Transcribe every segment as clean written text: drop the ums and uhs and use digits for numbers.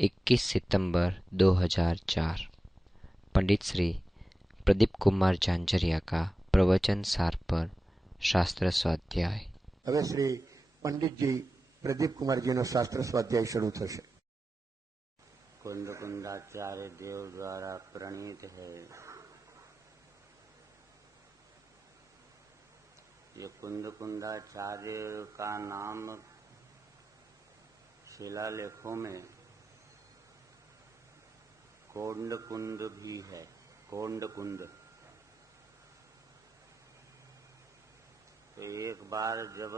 21 सितंबर 2004। पंडित श्री प्रदीप कुमार झांझरिया का प्रवचन सार पर शास्त्र स्वाध्याय। હવે શ્રી પંડિતજી પ્રદીપ કુમારજીનો શાસ્ત્ર સ્વાધ્યાય શરૂ થશે। कुंद कुंदाचार्य देव द्वारा प्रणीत है। ये कुंद कुंदाचार्य का नाम शिलालेखों में कोंड कुंद भी है। कोंड कुंद। तो एक बार जब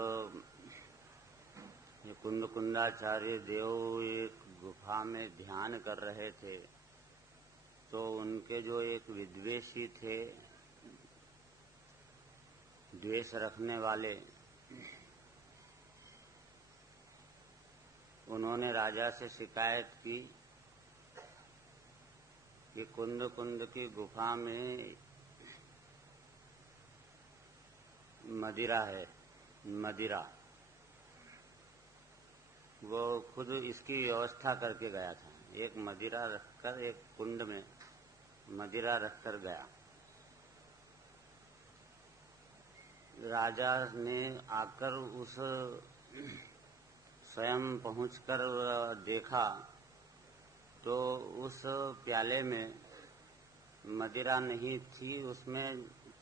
ये कुंद कुंदाचार्य देव एक गुफा में ध्यान कर रहे थे तो उनके जो एक विद्वेषी थे, द्वेष रखने वाले, उन्होंने राजा से शिकायत की कि कुंद कुंद की गुफा में मदिरा है। मदिरा वो खुद इसकी व्यवस्था करके गया था। एक मदिरा रखकर, एक कुंड में मदिरा रखकर गया। राजा ने आकर उस स्वयं पहुंचकर देखा तो उस प्याले में मदिरा नहीं थी, उसमें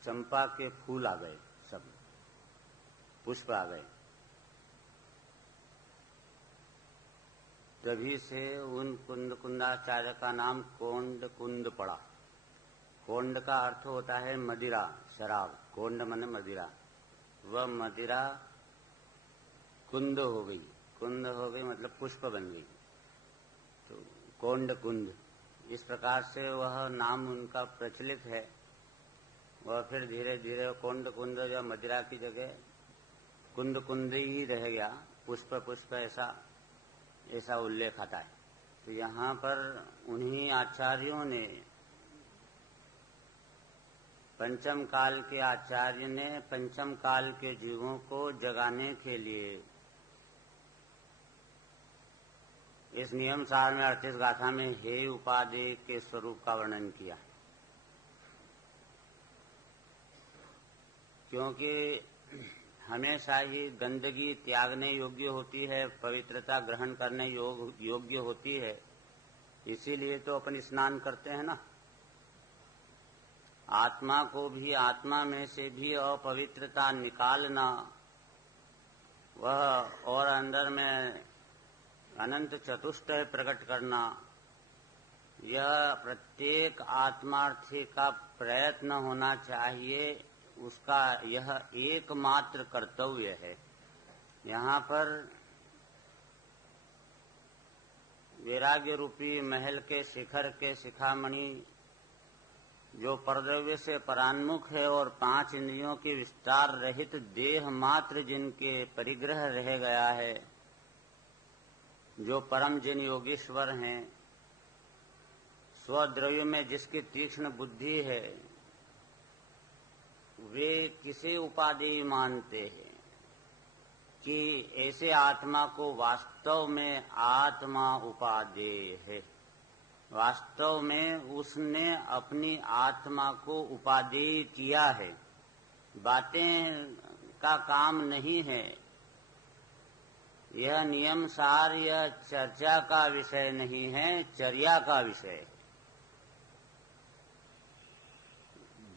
चंपा के फूल आ गए, सब पुष्प आ गए। तभी से उन कुंद कुंदाचार्य का नाम कोंड कुंद पड़ा। कोंड का अर्थ होता है मदिरा, शराब। कोंड माने मदिरा। वह मदिरा कुंद हो गई। कुंद हो गई मतलब पुष्प बन गई, तो कोंड कुंद। इस प्रकार से वह नाम उनका प्रचलित है। वह फिर धीरे धीरे कोंड कुंद या मदिरा की जगह कुंद कुंद ही रह गया। पुष्प पुष्प ऐसा उल्लेख आता है। तो यहाँ पर उन्हीं आचार्यों ने, पंचम काल के आचार्य ने पंचम काल के जीवों को जगाने के लिए इस नियम सार में 38 गाथा में हे उपादेय के स्वरूप का वर्णन किया। क्योंकि हमेशा ही गंदगी त्यागने योग्य होती है, पवित्रता ग्रहण करने योग्य होती है। इसीलिए तो अपन स्नान करते हैं ना। आत्मा को भी, आत्मा में से भी अपवित्रता निकालना, वह और अंदर में अनंत चतुष्टय प्रकट करना, यह प्रत्येक आत्मार्थी का प्रयत्न होना चाहिए। उसका यह एकमात्र कर्तव्य है। यहाँ पर वैराग्य रूपी महल के शिखर के शिखामणि जो परद्रव्य से परान्मुख है और 5 इंद्रियों के विस्तार रहित देह मात्र जिनके परिग्रह रह गया है, जो परम जिन योगीश्वर हैं, स्वद्रव्य में जिसकी तीक्ष्ण बुद्धि है, वे किसे उपादेय मानते हैं कि ऐसे आत्मा को वास्तव में आत्मा उपादेय है। वास्तव में उसने अपनी आत्मा को उपादेय किया है। बातें का काम नहीं है। यह नियम सार, यह चर्चा का विषय नहीं है, चर्या का विषय है।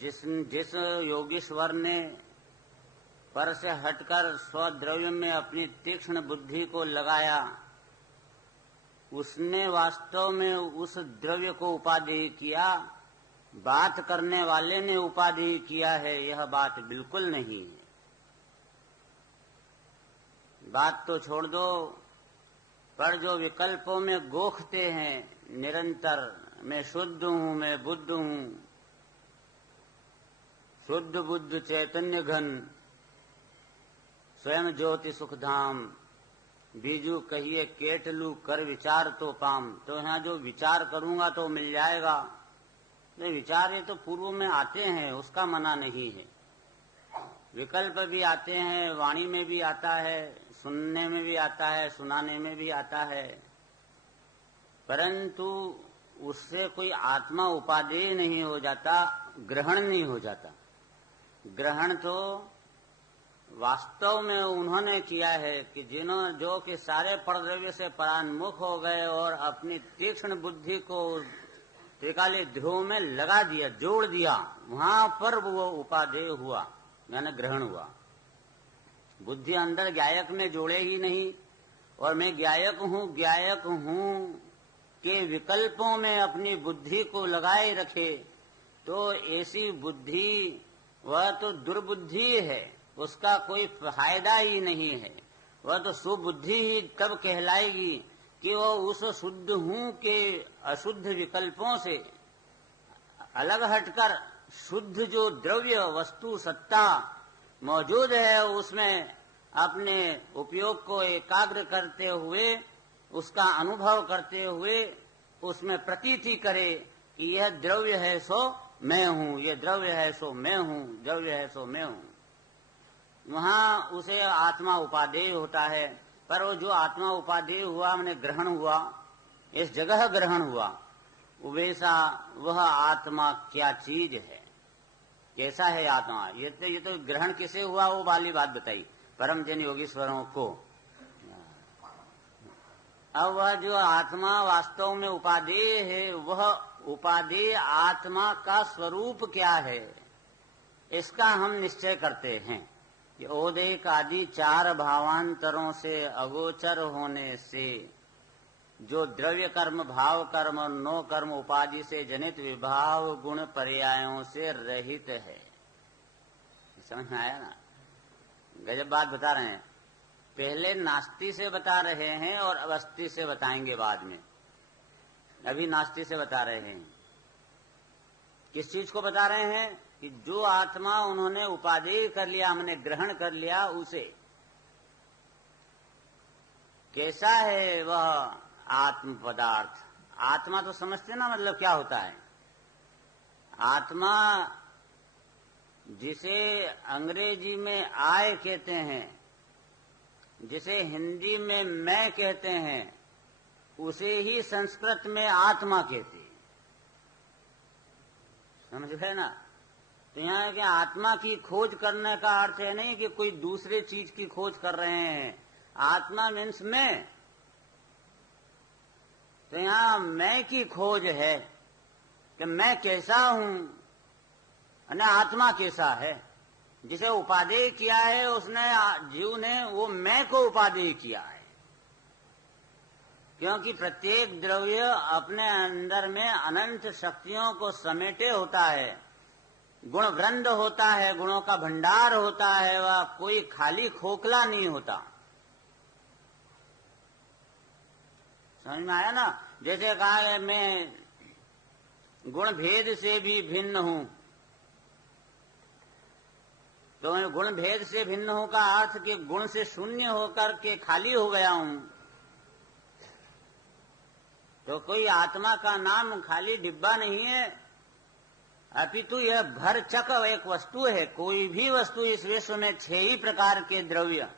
जिस योगीश्वर ने पर से हटकर स्वद्रव्य में अपनी तीक्ष्ण बुद्धि को लगाया, उसने वास्तव में उस द्रव्य को उपादेय किया। बात करने वाले ने उपादेय किया है, यह बात बिल्कुल नहीं है। बात तो छोड़ दो, पर जो विकल्पों में गोखते हैं निरंतर, मैं शुद्ध हूँ, मैं बुद्ध हूँ, शुद्ध बुद्ध चैतन्य घन, स्वयं ज्योति सुखधाम, बीजू कहिए केटलू कर विचार तो पाम। तो यहाँ जो विचार करूंगा तो मिल जाएगा। तो विचार ये तो पूर्व में आते हैं, उसका मना नहीं है। विकल्प भी आते हैं, वाणी में भी आता है, सुनने में भी आता है, सुनाने में भी आता है। परंतु उससे कोई आत्मा उपादेय नहीं हो जाता, ग्रहण नहीं हो जाता। ग्रहण तो वास्तव में उन्होंने किया है कि जो कि सारे परद्रव्य से परान्मुख हो गए और अपनी तीक्ष्ण बुद्धि को त्रिकालीय ध्रुव में लगा दिया, जोड़ दिया, वहां पर वो उपादेय हुआ, यानी ग्रहण हुआ। बुद्धि अंदर ज्ञायक में जोड़े ही नहीं, और मैं ज्ञायक हूं के विकल्पों में अपनी बुद्धि को लगाए रखे, तो ऐसी बुद्धि वह तो दुर्बुद्धि है, उसका कोई फायदा ही नहीं है। वह तो सुबुद्धि ही तब कहलाएगी कि वो उस शुद्ध हूं के अशुद्ध विकल्पों से अलग हटकर शुद्ध जो द्रव्य वस्तु सत्ता मौजूद है उसमें अपने उपयोग को एकाग्र करते हुए, उसका अनुभव करते हुए उसमें प्रतीति करे कि यह द्रव्य है सो मैं हूं, यह द्रव्य है सो मैं हूं, द्रव्य है सो मैं हूं। वहां उसे आत्मा उपादेय होता है। पर वो जो आत्मा उपादेय हुआ, मैंने ग्रहण हुआ, इस जगह ग्रहण हुआ, वैसा वह आत्मा क्या चीज है, कैसा है आत्मा? ये तो ग्रहण किसे हुआ वो वाली बात बताई परम जन योगीश्वरों को। अब वह जो आत्मा वास्तव में उपादेय है, वह उपादेय आत्मा का स्वरूप क्या है, इसका हम निश्चय करते हैं। कि ओदेक आदि चार भावांतरों से अगोचर होने से जो द्रव्य कर्म, भाव कर्म और नो कर्म उपाधि से जनित विभाव गुण पर्यायों से रहित है। समझ में आया ना? गजब बात बता रहे हैं। पहले नास्ति से बता रहे हैं और अवस्थी से बताएंगे बाद में। अभी नास्ति से बता रहे हैं। किस चीज को बता रहे हैं? कि जो आत्मा उन्होंने उपादेय कर लिया, हमने ग्रहण कर लिया, उसे कैसा है वह आत्म पदार्थ। आत्मा तो समझते ना, मतलब क्या होता है आत्मा? जिसे अंग्रेजी में आई कहते हैं, जिसे हिंदी में मैं कहते हैं, उसे ही संस्कृत में आत्मा कहते हैं। समझ गए ना? तो यहाँ क्या आत्मा की खोज करने का अर्थ है नहीं कि कोई दूसरे चीज की खोज कर रहे हैं। आत्मा मीन्स मैं। तो यहाँ मैं की खोज है कि मैं कैसा हूं, और आत्मा कैसा है। जिसे उपादेय किया है उसने, जीव ने, वो मैं को उपादेय किया है। क्योंकि प्रत्येक द्रव्य अपने अंदर में अनंत शक्तियों को समेटे होता है, गुण वृंद होता है, गुणों का भंडार होता है, वह कोई खाली खोखला नहीं होता। समझ में आया ना? जैसे कहा है मैं गुण भेद से भी भिन्न हूं, तो मैं गुण भेद से भिन्न हो का अर्थ कि गुण से शून्य होकर के खाली हो गया हूं। तो कोई आत्मा का नाम खाली डिब्बा नहीं है, अपितु यह भर चक एक वस्तु है। कोई भी वस्तु इस विश्व में 6 ही प्रकार के द्रव्य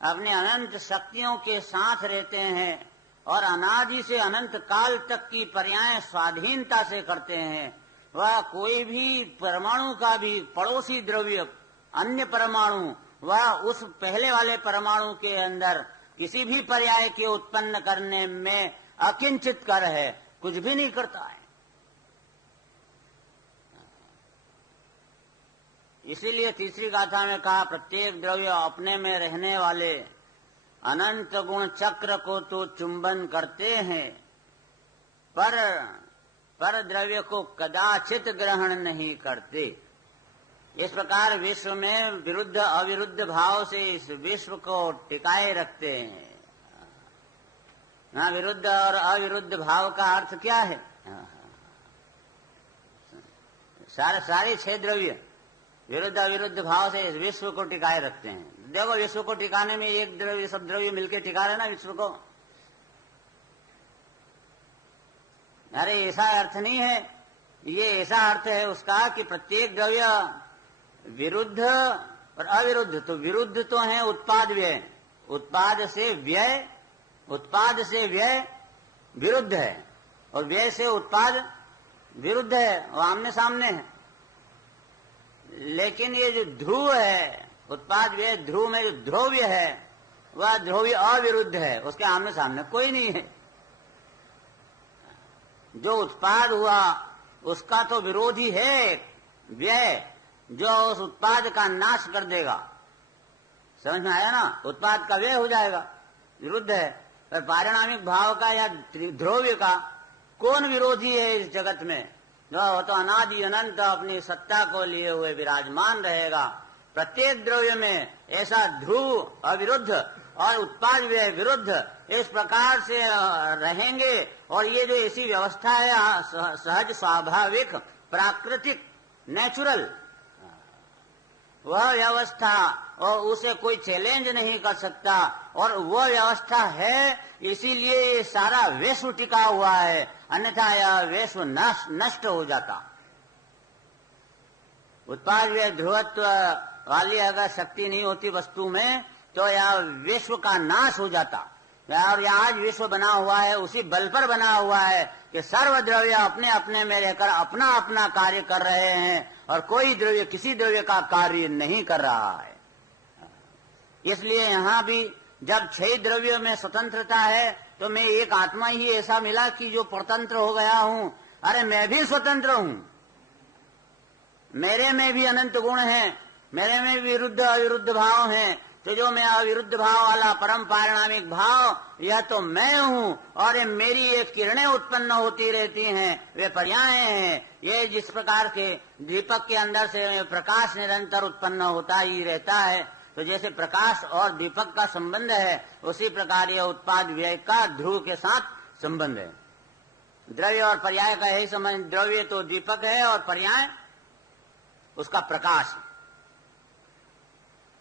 अपने अनंत शक्तियों के साथ रहते हैं और अनादि से अनंत काल तक की पर्याय स्वाधीनता से करते हैं। वह कोई भी परमाणु का भी पड़ोसी द्रव्य, अन्य परमाणु, वह उस पहले वाले परमाणु के अंदर किसी भी पर्याय के उत्पन्न करने में अकिंचित कर है, कुछ भी नहीं करता है। इसीलिए तीसरी गाथा में कहा प्रत्येक द्रव्य अपने में रहने वाले अनंत गुण चक्र को तो चुंबन करते हैं, पर द्रव्य को कदाचित ग्रहण नहीं करते। इस प्रकार विश्व में विरुद्ध अविरुद्ध भाव से इस विश्व को टिकाए रखते हैं। विरुद्ध और अविरुद्ध भाव का अर्थ क्या है? सारे 6 द्रव्य विरुद्ध अविरुद्ध भाव से इस विश्व को टिकाए रखते हैं। देखो, विश्व को टिकाने में एक द्रव्य, सब द्रव्य मिलकर टिका रहे ना विश्व को। अरे ऐसा अर्थ नहीं है, ये ऐसा अर्थ है उसका कि प्रत्येक द्रव्य विरुद्ध और अविरुद्ध। तो विरुद्ध तो है उत्पाद व्यय, उत्पाद से व्यय विरुद्ध है और व्यय से उत्पाद विरुद्ध है, वो आमने सामने है। लेकिन ये जो ध्रुव है, उत्पाद व्यय ध्रुव में जो ध्रुव्य है वह ध्रुव्य अविरुद्ध है, उसके आमने सामने कोई नहीं है। जो उत्पाद हुआ उसका तो विरोधी है व्यय, जो उस उत्पाद का नाश कर देगा। समझ में आया ना? उत्पाद का व्यय हो जाएगा, विरुद्ध है। पर पारिणामिक भाव का या ध्रुव्य का कौन विरोधी है इस जगत में? जो तो अनादि अनंत अपनी सत्ता को लिए हुए विराजमान रहेगा। प्रत्येक द्रव्य में ऐसा ध्रुव अविरुद्ध और उत्पाद व्यय विरुद्ध इस प्रकार से रहेंगे। और ये जो ऐसी व्यवस्था है सहज स्वाभाविक प्राकृतिक नेचुरल, वह व्यवस्था और उसे कोई चैलेंज नहीं कर सकता। और वह व्यवस्था है, इसीलिए ये सारा विश्व टिका हुआ है, अन्यथा यह विश्व नष्ट हो जाता। उत्पाद व्यय ध्रुवत्व वाली अगर शक्ति नहीं होती वस्तु में तो यह विश्व का नाश हो जाता। और यह आज विश्व बना हुआ है उसी बल पर बना हुआ है कि सर्व द्रव्य अपने अपने में रहकर अपना अपना कार्य कर रहे हैं और कोई द्रव्य किसी द्रव्य का कार्य नहीं कर रहा है। इसलिए यहाँ भी जब 6 द्रव्यों में स्वतंत्रता है तो मैं एक आत्मा ही ऐसा मिला कि जो परतंत्र हो गया हूँ। अरे मैं भी स्वतंत्र हूँ, मेरे में भी अनंत गुण हैं, मेरे में भी विरुद्ध अविरुद्ध भाव हैं। तो जो मैं अविरुद्ध भाव वाला परम पारिणामिक भाव, यह तो मैं हूँ और ये मेरी ये किरणें उत्पन्न होती रहती हैं, वे पर्याय हैं। ये जिस प्रकार के दीपक के अंदर से प्रकाश निरंतर उत्पन्न होता ही रहता है, तो जैसे प्रकाश और दीपक का संबंध है उसी प्रकार यह उत्पाद व्यय का ध्रुव के साथ संबंध है। द्रव्य और पर्याय का यही संबंध। द्रव्य तो दीपक है और पर्याय उसका प्रकाश।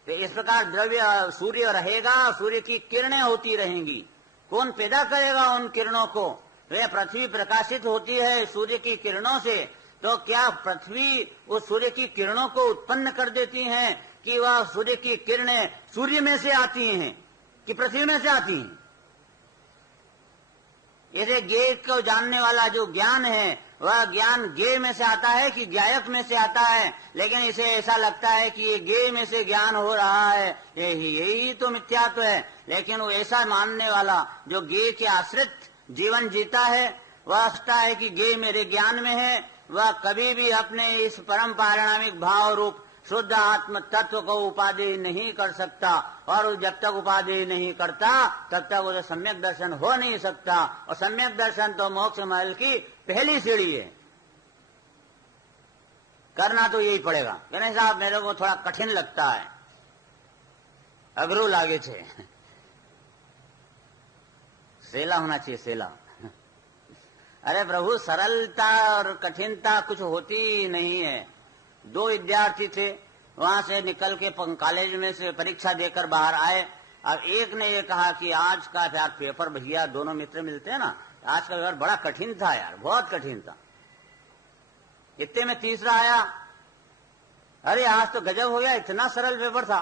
तो इस प्रकार द्रव्य सूर्य रहेगा, सूर्य की किरणें होती रहेंगी। कौन पैदा करेगा उन किरणों को? वे पृथ्वी प्रकाशित होती है सूर्य की किरणों से। तो क्या पृथ्वी उस सूर्य की किरणों को उत्पन्न कर देती हैं कि वह सूर्य की किरणें सूर्य में से आती हैं कि पृथ्वी में से आती हैं? इसे ज्ञेय को जानने वाला जो ज्ञान है वह ज्ञान ज्ञेय में से आता है कि ज्ञायक में से आता है। लेकिन इसे ऐसा लगता है कि ये ज्ञेय में से ज्ञान हो रहा है, यही तो मिथ्यात्व है। लेकिन वो ऐसा मानने वाला जो ज्ञेय के आश्रित जीवन जीता है, वह समझता है कि ज्ञेय मेरे ज्ञान में है, वह कभी भी अपने इस परम पारिणामिक भाव रूप शुद्ध आत्म तत्व को उपाधि नहीं कर सकता। और जब तक उपाधि नहीं करता तब तक उसे सम्यक दर्शन हो नहीं सकता। और सम्यक दर्शन तो मोक्ष महल की पहली सीढ़ी है। करना तो यही पड़ेगा। कहने साहब मेरे को थोड़ा कठिन लगता है, अगरू लागे छे, सेला होना चाहिए, सेला। अरे प्रभु, सरलता और कठिनता कुछ होती ही नहीं है। 2 विद्यार्थी थे, वहां से निकल के कॉलेज में से परीक्षा देकर बाहर आए। अब एक ने ये कहा कि आज का यार पेपर, भैया दोनों मित्र मिलते हैं ना, आज का पेपर बड़ा कठिन था यार, बहुत कठिन था। इतने में तीसरा आया, अरे आज तो गजब हो गया, इतना सरल पेपर था।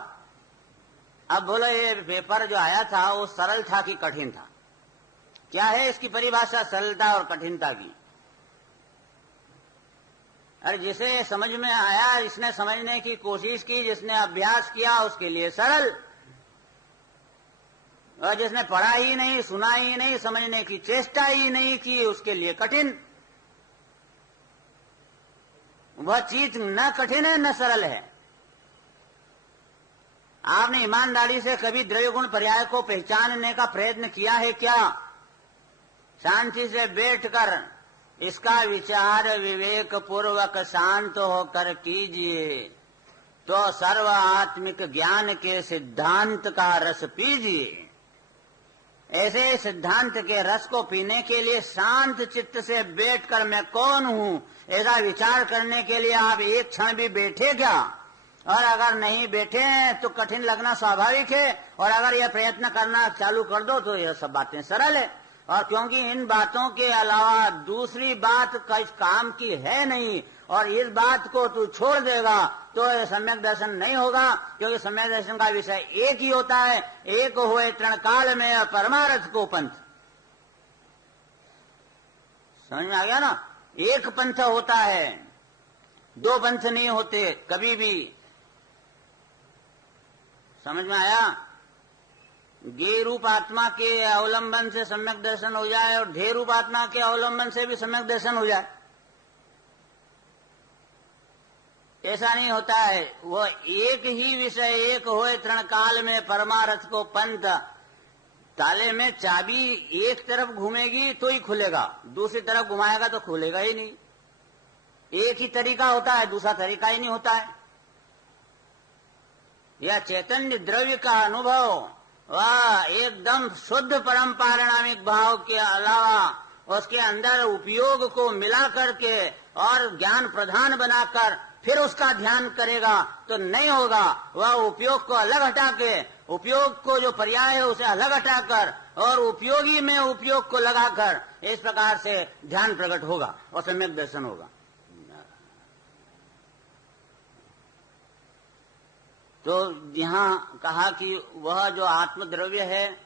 अब बोलो ये पेपर जो आया था वो सरल था कि कठिन था? क्या है इसकी परिभाषा सरलता और कठिनता की? अरे जिसे समझ में आया, जिसने समझने की कोशिश की, जिसने अभ्यास किया, उसके लिए सरल। और जिसने पढ़ा ही नहीं, सुना ही नहीं, समझने की चेष्टा ही नहीं की, उसके लिए कठिन। वह चीज न कठिन है न सरल है। आपने ईमानदारी से कभी द्रव्य गुण पर्याय को पहचानने का प्रयत्न किया है क्या? शांति से बैठकर इसका विचार विवेक पूर्वक शांत होकर कीजिए तो सर्व आत्मिक ज्ञान के सिद्धांत का रस पीजिए। ऐसे सिद्धांत के रस को पीने के लिए शांत चित्त से बैठकर मैं कौन हूं ऐसा विचार करने के लिए आप एक क्षण भी बैठे क्या? और अगर नहीं बैठे हैं तो कठिन लगना स्वाभाविक है, और अगर यह प्रयत्न करना चालू कर दो तो यह सब बातें सरल है। और क्योंकि इन बातों के अलावा दूसरी बात किस काम की है नहीं, और इस बात को तू छोड़ देगा तो सम्यक दर्शन नहीं होगा। क्योंकि सम्यक दर्शन का विषय एक ही होता है, एक होए तृण काल में परमारथ को पंथ। समझ में आ गया ना? एक पंथ होता है, दो पंथ नहीं होते कभी भी। समझ में आया? ज्ञेय रूप आत्मा के अवलंबन से सम्यक दर्शन हो जाए और ध्येय रूप आत्मा के अवलंबन से भी सम्यक दर्शन हो जाए, ऐसा नहीं होता है। वह एक ही विषय एक होए तृण काल में परमारथ को पंथ। ताले में चाबी एक तरफ घूमेगी तो ही खुलेगा, दूसरी तरफ घुमाएगा तो खुलेगा ही नहीं। एक ही तरीका होता है, दूसरा तरीका ही नहीं होता है। यह चैतन्य द्रव्य का अनुभव वह एकदम शुद्ध परम पारिणामिक भाव के अलावा उसके अंदर उपयोग को मिला करके और ज्ञान प्रधान बनाकर फिर उसका ध्यान करेगा तो नहीं होगा। वह उपयोग को अलग हटा के, उपयोग को जो पर्याय है उसे अलग हटाकर और उपयोगी में उपयोग को लगाकर इस प्रकार से ध्यान प्रकट होगा और सम्यक दर्शन होगा। तो यहाँ कहा कि वह जो आत्मद्रव्य है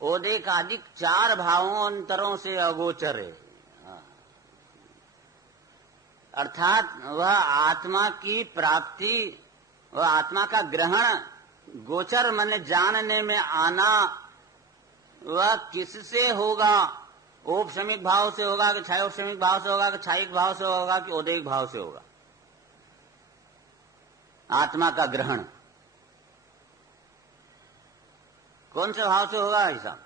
ओदेकाधिक चार भावांतरों से अगोचर है, अर्थात वह आत्मा की प्राप्ति, वह आत्मा का ग्रहण, गोचर माने जानने में आना, वह किससे होगा? औपशमिक भाव से होगा कि छायोपशमिक भाव से होगा कि छायिक भाव से होगा कि औदैहिक भाव से होगा? आत्मा का ग्रहण कौन से भाव से होगा? ऐसा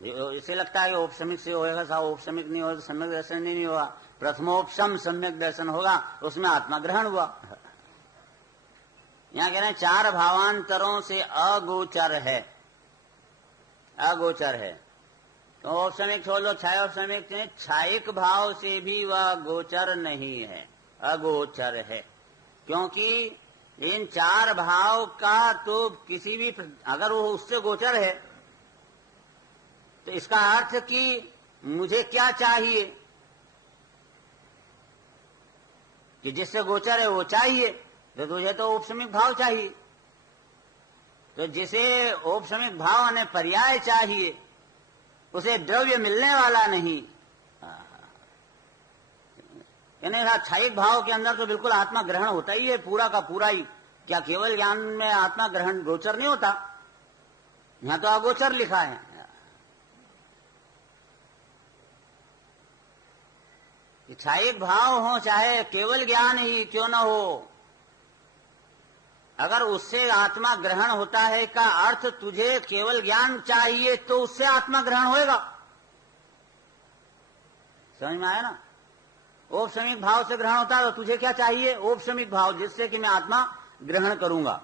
इसे लगता है कि औपशमिक से होगा, साहब औपशमिक नहीं होगा तो सम्यक दर्शन नहीं होगा। प्रथमोपशम सम्यक दर्शन होगा, उसमें आत्मा ग्रहण हुआ। यहां कह रहे हैं चार भावांतरों से अगोचर है, अगोचर है। तो औपशमिक छोड़ लो, छायोपशमिक से, छायिक भाव से भी वह गोचर नहीं है, अगोचर है। क्योंकि इन चार भाव का तो किसी भी, अगर वो उससे गोचर है तो इसका अर्थ कि मुझे क्या चाहिए कि जिससे गोचर है वो चाहिए, तो तुझे तो औपशमिक भाव चाहिए। तो जिसे औपशमिक भाव ने पर्याय चाहिए उसे द्रव्य मिलने वाला नहीं। यानी छायिक भाव के अंदर तो बिल्कुल आत्मा ग्रहण होता ही है, पूरा का पूरा ही। क्या केवल ज्ञान में आत्मा ग्रहण गोचर नहीं होता? यहां तो अगोचर लिखा है। छायिक भाव हो चाहे केवल ज्ञान ही क्यों न हो, अगर उससे आत्मा ग्रहण होता है का अर्थ तुझे केवल ज्ञान चाहिए तो उससे आत्मा ग्रहण होएगा। समझ में आया ना? औपशमिक भाव से ग्रहण होता है तो तुझे क्या चाहिए? औपशमिक भाव, जिससे कि मैं आत्मा ग्रहण करूंगा।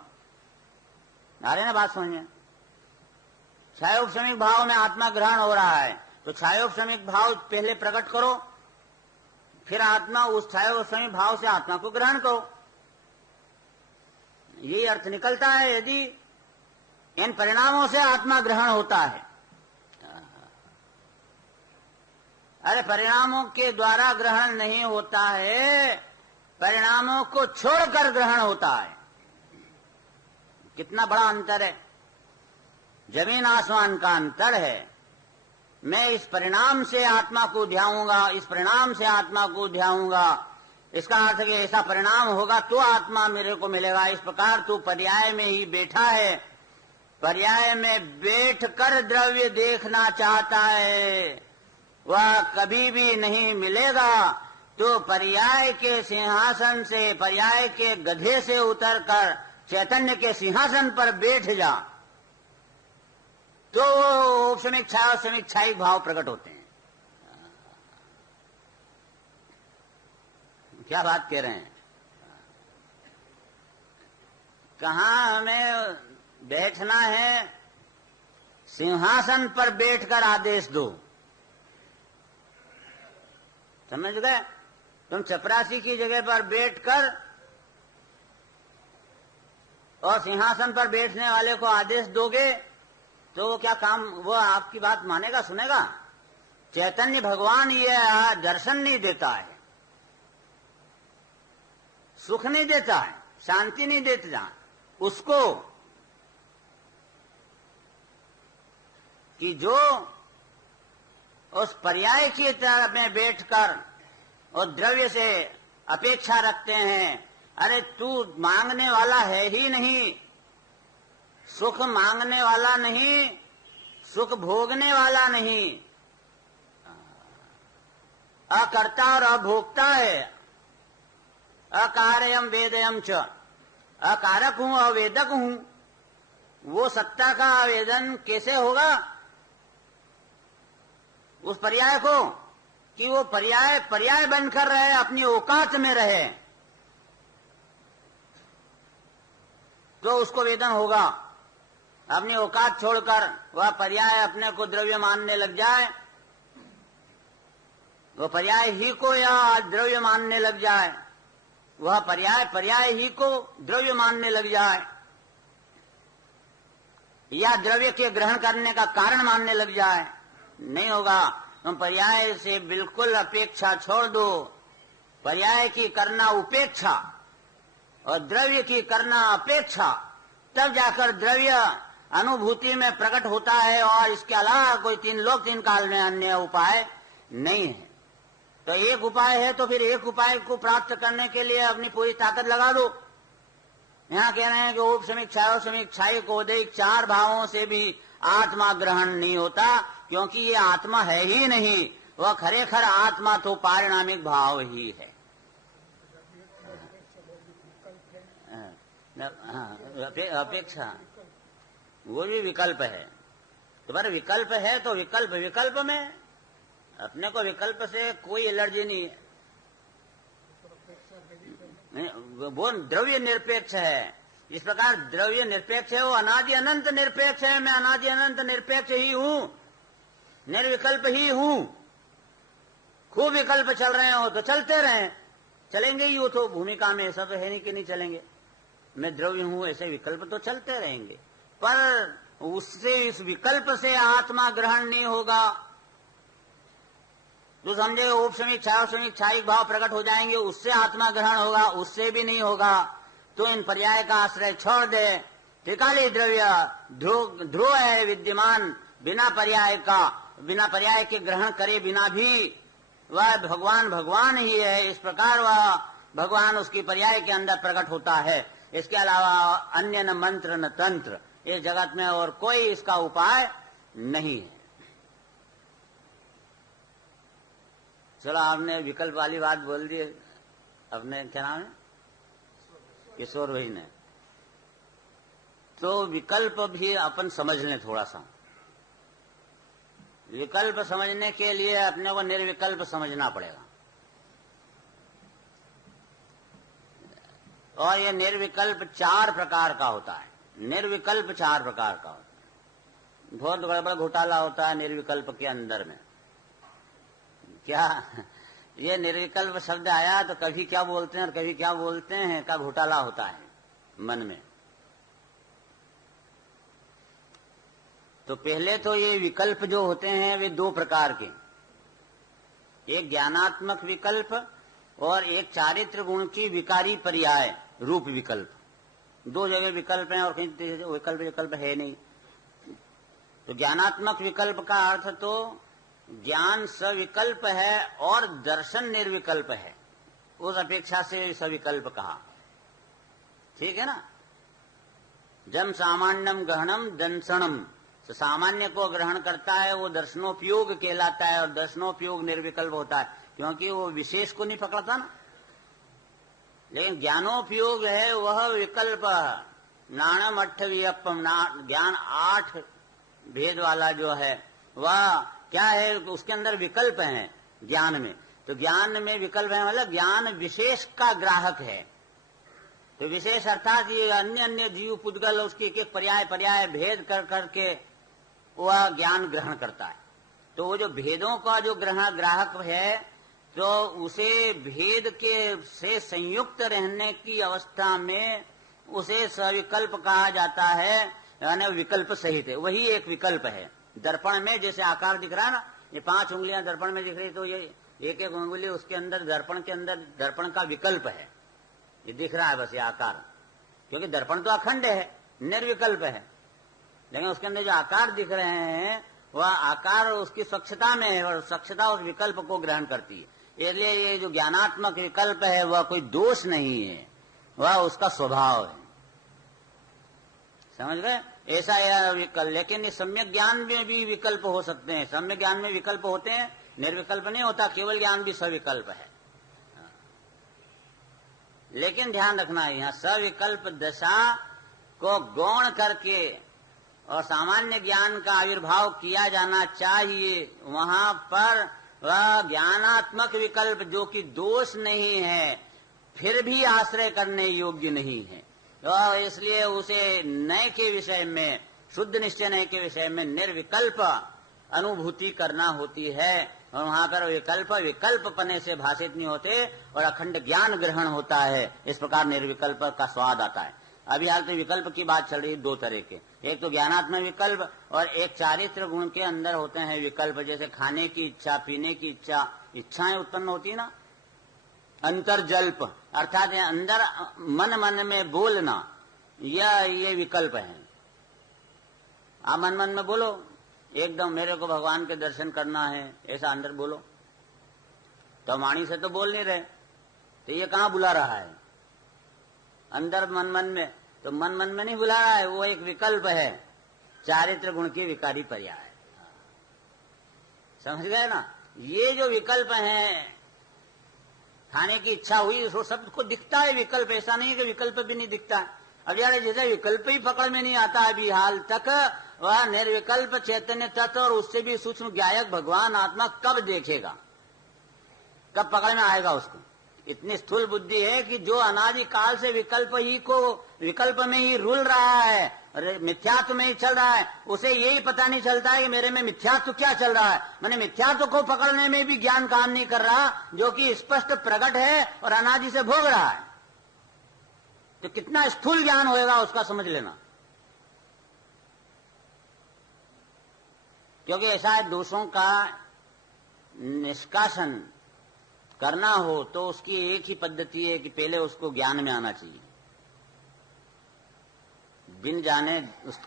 आ रहे ना बात समझ में? छायोपशमिक भाव में आत्मा ग्रहण हो रहा है तो छायोपशमिक भाव पहले प्रकट करो, फिर आत्मा उस छायोपशमिक भाव से आत्मा को ग्रहण करो। यही अर्थ निकलता है यदि इन परिणामों से आत्मा ग्रहण होता है। अरे परिणामों के द्वारा ग्रहण नहीं होता है, परिणामों को छोड़कर ग्रहण होता है। कितना बड़ा अंतर है, जमीन आसमान का अंतर है। मैं इस परिणाम से आत्मा को ध्याऊंगा, इस परिणाम से आत्मा को ध्याऊंगा, इसका अर्थ कि ऐसा परिणाम होगा तो आत्मा मेरे को मिलेगा। इस प्रकार तू पर्याय में ही बैठा है, पर्याय में बैठकर द्रव्य देखना चाहता है, वह कभी भी नहीं मिलेगा। तो पर्याय के सिंहासन से, पर्याय के गधे से उतरकर चैतन्य के सिंहासन पर बैठ जा, तो औपशमिक छायोपशमिक छायिक भाव प्रकट होते हैं। क्या बात कह रहे हैं? कहाँ हमें बैठना है? सिंहासन पर बैठकर आदेश दो। समझ गए? तुम चपरासी की जगह पर बैठकर और सिंहासन पर बैठने वाले को आदेश दोगे तो क्या काम, वो आपकी बात मानेगा, सुनेगा? चैतन्य भगवान ये दर्शन नहीं देता है, सुख नहीं देता है, शांति नहीं देता उसको, कि जो उस पर्याय की तरह में बैठकर और द्रव्य से अपेक्षा रखते हैं। अरे तू मांगने वाला है ही नहीं, सुख मांगने वाला नहीं, सुख भोगने वाला नहीं, अकर्ता और अभोक्ता है। अकार्यम वेदयम च, अकारक हूं अवेदक हूं। वो सत्ता का आवेदन कैसे होगा उस पर्याय को, कि वो पर्याय पर्याय बनकर रहे, अपनी औकात में रहे, तो उसको वेदन होगा। अपनी औकात छोड़कर वह पर्याय अपने को द्रव्य मानने लग जाए, वह पर्याय ही को या द्रव्य मानने लग जाए, वह पर्याय पर्याय ही को द्रव्य मानने लग जाए, या द्रव्य के ग्रहण करने का कारण मानने लग जाए, नहीं होगा। तुम पर्याय से बिल्कुल अपेक्षा छोड़ दो। पर्याय की करना उपेक्षा और द्रव्य की करना अपेक्षा, तब जाकर द्रव्य अनुभूति में प्रकट होता है, और इसके अलावा कोई तीन काल में अन्य उपाय नहीं है। तो एक उपाय है, तो फिर एक उपाय को प्राप्त करने के लिए अपनी पूरी ताकत लगा दो। यहाँ कह रहे हैं कि ओप समीक्षाओ समीक्षाई कोदैक, चार भावों से भी आत्मा ग्रहण नहीं होता, क्योंकि ये आत्मा है ही नहीं। वह खरेखर आत्मा तो पारिणामिक भाव ही है। अपेक्षा वो भी विकल्प है। तुम्हारा विकल्प है तो विकल्प में अपने को विकल्प से कोई एलर्जी नहीं है। वो द्रव्य निरपेक्ष है। इस प्रकार द्रव्य निरपेक्ष है, वो अनादि अनंत निरपेक्ष है। मैं अनादि अनंत निरपेक्ष ही हूं, निर्विकल्प ही हूं। खूब विकल्प चल रहे हो तो चलते रहे, चलेंगे ही। वो तो भूमिका में ऐसा तो है नहीं कि नहीं चलेंगे। मैं द्रव्य हूं ऐसे विकल्प तो चलते रहेंगे, पर उससे, इस विकल्प से आत्मा ग्रहण नहीं होगा। तो समझे ओप समीक्षायिक भाव प्रकट हो जाएंगे, उससे आत्मा ग्रहण होगा, उससे भी नहीं होगा। तो इन पर्याय का आश्रय छोड़ दे। त्रिकाली द्रव्य ध्रुव है विद्यमान, बिना पर्याय के ग्रहण करे बिना भी वह भगवान ही है। इस प्रकार वह भगवान उसकी पर्याय के अंदर प्रकट होता है। इसके अलावा अन्य न मंत्र न तंत्र इस जगत में और कोई इसका उपाय नहीं है। चलो, आपने विकल्प वाली बात बोल दी। अपने क्या नाम है, किशोर भाई ने। तो विकल्प भी अपन समझ लें थोड़ा सा। विकल्प समझने के लिए अपने को निर्विकल्प समझना पड़ेगा। और ये निर्विकल्प 4 प्रकार का होता है। निर्विकल्प 4 प्रकार का होता है। बहुत बड़ा घोटाला होता है निर्विकल्प के अंदर में। क्या ये निर्विकल्प शब्द आया तो कभी क्या बोलते हैं और कभी क्या बोलते हैं का घोटाला होता है मन में। तो पहले तो ये विकल्प जो होते हैं वे 2 प्रकार के, एक ज्ञानात्मक विकल्प और एक चारित्र गुण की विकारी पर्याय रूप विकल्प। 2 जगह विकल्प हैं और कहीं विकल्प है नहीं। तो ज्ञानात्मक विकल्प का अर्थ तो ज्ञान सविकल्प है और दर्शन निर्विकल्प है, उस अपेक्षा से सविकल्प कहा। ठीक है ना। जम सामान्यम गहनम दंसनम, सामान्य को ग्रहण करता है वो दर्शनोपयोग कहलाता है, और दर्शनोपयोग निर्विकल्प होता है क्योंकि वो विशेष को नहीं पकड़ता ना। लेकिन ज्ञानोपयोग है वह विकल्प। नाणम 8 वियप्पम, ज्ञान 8 भेद वाला जो है वह क्या है, उसके अंदर विकल्प हैं ज्ञान में। तो ज्ञान में विकल्प है मतलब ज्ञान विशेष का ग्राहक है। तो विशेष अर्थात ये अन्य अन्य जीव पुद्गल उसकी एक पर्याय भेद कर करके वह ज्ञान ग्रहण करता है। तो वो जो भेदों का जो ग्राहक है, तो उसे भेद के से संयुक्त रहने की अवस्था में उसे सविकल्प कहा जाता है, यानी विकल्प सहित है। वही एक विकल्प है। दर्पण में जैसे आकार दिख रहा है ना, ये 5 उंगलियां दर्पण में दिख रही, तो ये एक एक उंगली उसके अंदर दर्पण के अंदर दर्पण का विकल्प है। ये दिख रहा है बस ये आकार, क्योंकि दर्पण तो अखंड है, निर्विकल्प है। लेकिन उसके अंदर जो आकार दिख रहे हैं वह आकार उसकी स्वच्छता में है और स्वच्छता उस विकल्प को ग्रहण करती है। इसलिए ये जो ज्ञानात्मक विकल्प है वह कोई दोष नहीं है, वह उसका स्वभाव है। समझ गए? ऐसा यह विकल्प। लेकिन ये सम्यक ज्ञान में भी विकल्प हो सकते हैं। सम्यक ज्ञान में विकल्प होते हैं, निर्विकल्प नहीं होता। केवल ज्ञान भी सविकल्प है। लेकिन ध्यान रखना है, यहाँ सविकल्प दशा को गौण करके और सामान्य ज्ञान का आविर्भाव किया जाना चाहिए। वहां पर वह ज्ञानात्मक विकल्प जो कि दोष नहीं है, फिर भी आश्रय करने योग्य नहीं है। तो इसलिए उसे नय के विषय में, शुद्ध निश्चय नय के विषय में निर्विकल्प अनुभूति करना होती है। और वहां पर विकल्प पने से भाषित नहीं होते और अखंड ज्ञान ग्रहण होता है। इस प्रकार निर्विकल्प का स्वाद आता है। अभी हाल तो विकल्प की बात चल रही है दो तरह के, एक तो ज्ञानात्मक विकल्प और एक चारित्र गुण के अंदर होते हैं विकल्प। जैसे खाने की इच्छा, पीने की इच्छा, इच्छाएं उत्पन्न होती है ना, अंतर्जल्प अर्थात अंदर मन में बोलना, ये विकल्प है। आप मन में बोलो एकदम मेरे को भगवान के दर्शन करना है, ऐसा अंदर बोलो, तो वाणी से तो बोल नहीं रहे, तो ये कहाँ बुला रहा है? अंदर मन में, तो मन में नहीं बुला रहा है, वो एक विकल्प है, चारित्र गुण की विकारी पर्याय। समझ गए ना? ये जो विकल्प है, खाने की इच्छा हुई, उसको सबको दिखता है विकल्प, ऐसा नहीं है कि विकल्प भी नहीं दिखता है। अब यार जैसे विकल्प ही पकड़ में नहीं आता अभी हाल तक, वह निर्विकल्प चैतन्य तत्व और उससे भी सूक्ष्म ज्ञायक भगवान आत्मा कब देखेगा, कब पकड़ में आएगा उसको? इतनी स्थूल बुद्धि है कि जो अनादि काल से विकल्प में ही रुल रहा है, मिथ्यात्व में ही चल रहा है, उसे यही पता नहीं चलता है कि मेरे में मिथ्यात्व क्या चल रहा है। मैंने मिथ्यात्व को पकड़ने में भी ज्ञान काम नहीं कर रहा, जो कि स्पष्ट प्रकट है और अनादि से भोग रहा है। तो कितना स्थूल ज्ञान होएगा उसका समझ लेना। क्योंकि ऐसा है, दोषों का निष्कासन करना हो तो उसकी एक ही पद्धति है कि पहले उसको ज्ञान में आना चाहिए। बिन जाने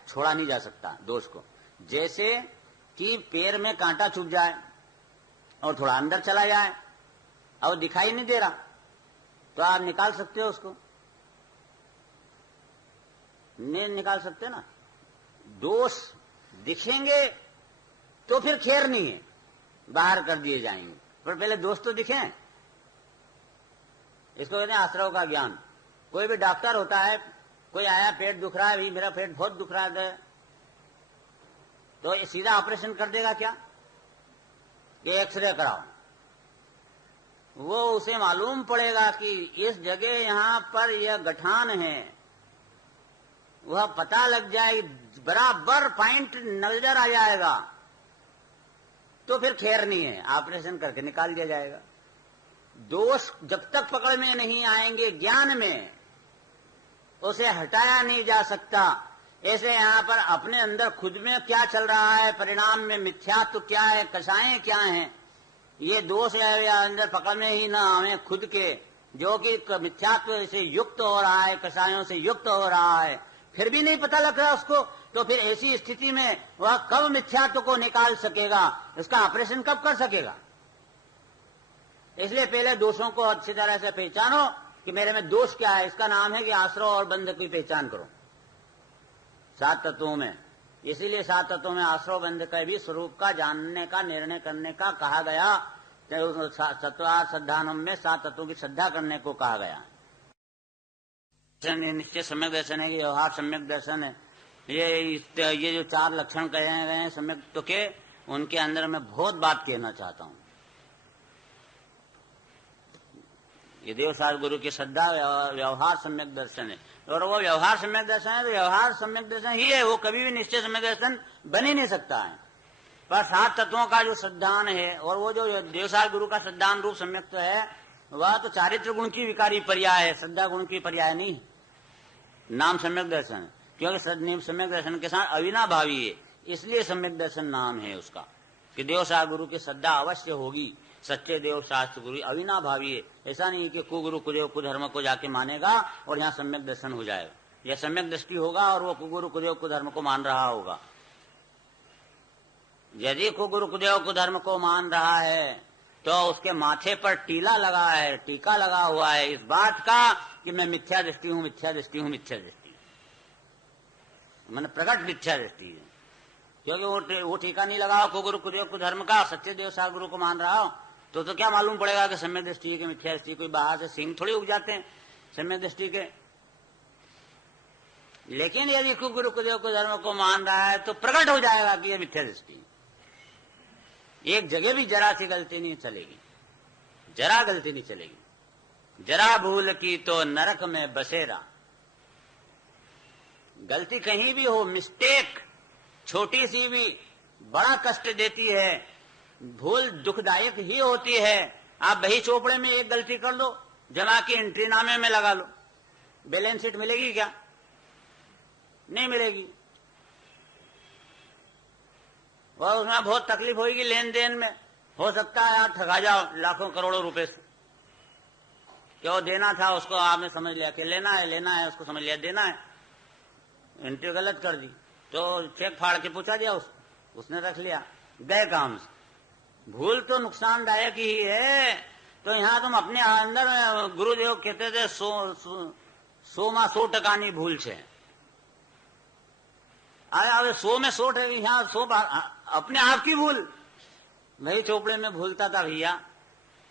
छोड़ा नहीं जा सकता दोष को। जैसे कि पैर में कांटा चुभ जाए और थोड़ा अंदर चला जाए और दिखाई नहीं दे रहा, तो आप निकाल सकते हो उसको? नहीं निकाल सकते ना। दोष दिखेंगे तो फिर खैर नहीं है, बाहर कर दिए जाएंगे, पर पहले दोष तो दिखें। इसको कहते हैं आश्रव का ज्ञान। कोई भी डॉक्टर होता है, कोई आया पेट दुख रहा है, भाई मेरा पेट बहुत दुख रहा है, तो ये सीधा ऑपरेशन कर देगा क्या? कि एक्सरे कराओ? वो उसे मालूम पड़ेगा कि इस जगह यहां पर यह गठान है, वह पता लग जाए, बराबर पॉइंट नजर आ जाएगा, तो फिर खैर नहीं है, ऑपरेशन करके निकाल दिया जाएगा। दोष जब तक पकड़ में नहीं आएंगे ज्ञान में, उसे हटाया नहीं जा सकता। ऐसे यहां पर अपने अंदर खुद में क्या चल रहा है, परिणाम में मिथ्यात्व क्या है, कषाएं क्या हैं, ये दोष है या अंदर पकड़ में ही ना आवे खुद के, जो कि मिथ्यात्व से युक्त हो रहा है, कषायों से युक्त हो रहा है, फिर भी नहीं पता लग रहा उसको, तो फिर ऐसी स्थिति में वह कब मिथ्यात्व को निकाल सकेगा, उसका ऑपरेशन कब कर सकेगा? इसलिए पहले दोषों को अच्छी तरह से पहचानो कि मेरे में दोष क्या है। इसका नाम है कि आश्रव और बंध की पहचान करो 7 तत्वों में। इसीलिए 7 तत्वों में आश्रव बंध का भी स्वरूप का जानने का, निर्णय करने का कहा गया। सत्वार श्रद्धानम में 7 तत्वों की श्रद्धा करने को कहा गया। निश्चय सम्यक दर्शन है कि व्यवहार सम्यक दर्शन है। ये जो 4 लक्षण कहे गए हैं सम्यक के, उनके अंदर मैं बहुत बात कहना चाहता हूं। ये देवसार गुरु की श्रद्धा व्यवहार सम्यक दर्शन है, और वो व्यवहार सम्यक दर्शन है तो व्यवहार सम्यक दर्शन ही है, वो कभी भी निश्चय सम्यक दर्शन बन ही नहीं सकता है। पर 7 तत्वों का जो श्रद्धान है, और वो जो देवसार गुरु का श्रद्धान रूप सम्यक है, वह तो चारित्र गुण की विकारी पर्याय है, श्रद्धा गुण की पर्याय नहीं। नाम सम्यक दर्शन है, क्योंकि सम्यक दर्शन के साथ अविनाभावी है, इसलिए सम्यक दर्शन नाम है उसका, कि देवसार गुरु की श्रद्धा अवश्य होगी। सच्चे देव शास्त्र गुरु अविनाभावी है। ऐसा नहीं कि कुगुरु कुदेव कुधर्म को जाके मानेगा और यहाँ सम्यक दर्शन हो जाएगा, यह सम्यक दृष्टि होगा और वो कुगुरु कुदेव कुधर्म को मान रहा होगा। यदि गुरुदेव कुधर्म को मान रहा है तो उसके माथे पर टीला लगा है, टीका लगा हुआ है इस बात का कि मैं मिथ्या दृष्टि हूं, मिथ्या दृष्टि हूं, मिथ्या दृष्टि, मैंने प्रकट मिथ्या दृष्टि है। क्योंकि वो टीका नहीं लगा हो गुरुदेव कुधर्म का, सच्चे देव सार गुरु को मान रहा हो तो क्या मालूम पड़ेगा कि सम्यक दृष्टि के मिथ्या दृष्टि? कोई बाहर से सिंह थोड़ी उग जाते हैं सम्यक दृष्टि के। लेकिन यदि गुरुदेव कुधर्म को मान रहा है तो प्रकट हो जाएगा कि यह मिथ्या दृष्टि। एक जगह भी जरा सी गलती नहीं चलेगी, जरा गलती नहीं चलेगी। जरा भूल की तो नरक में बसेरा। गलती कहीं भी हो, मिस्टेक छोटी सी भी बड़ा कष्ट देती है, भूल दुखदायक ही होती है। आप बही चोपड़े में एक गलती कर लो, जमा की एंट्री नामे में लगा लो, बैलेंस शीट मिलेगी क्या? नहीं मिलेगी। और उसमें बहुत तकलीफ होगी लेन देन में। हो सकता है आप ठगा जाओ लाखों करोड़ों रुपए से। क्या देना था उसको आपने समझ लिया कि लेना है, उसको समझ लिया देना है, एंट्री गलत कर दी तो चेक फाड़ के पूछा दिया उसने रख लिया, गए काम से। भूल तो नुकसानदायक ही है। तो यहां तुम अपने अंदर, गुरुदेव कहते थे 100 भूल छे। अरे 100 में 100 है, यहाँ 100 अपने आप की भूल। वही चोपड़े में भूलता था भैया,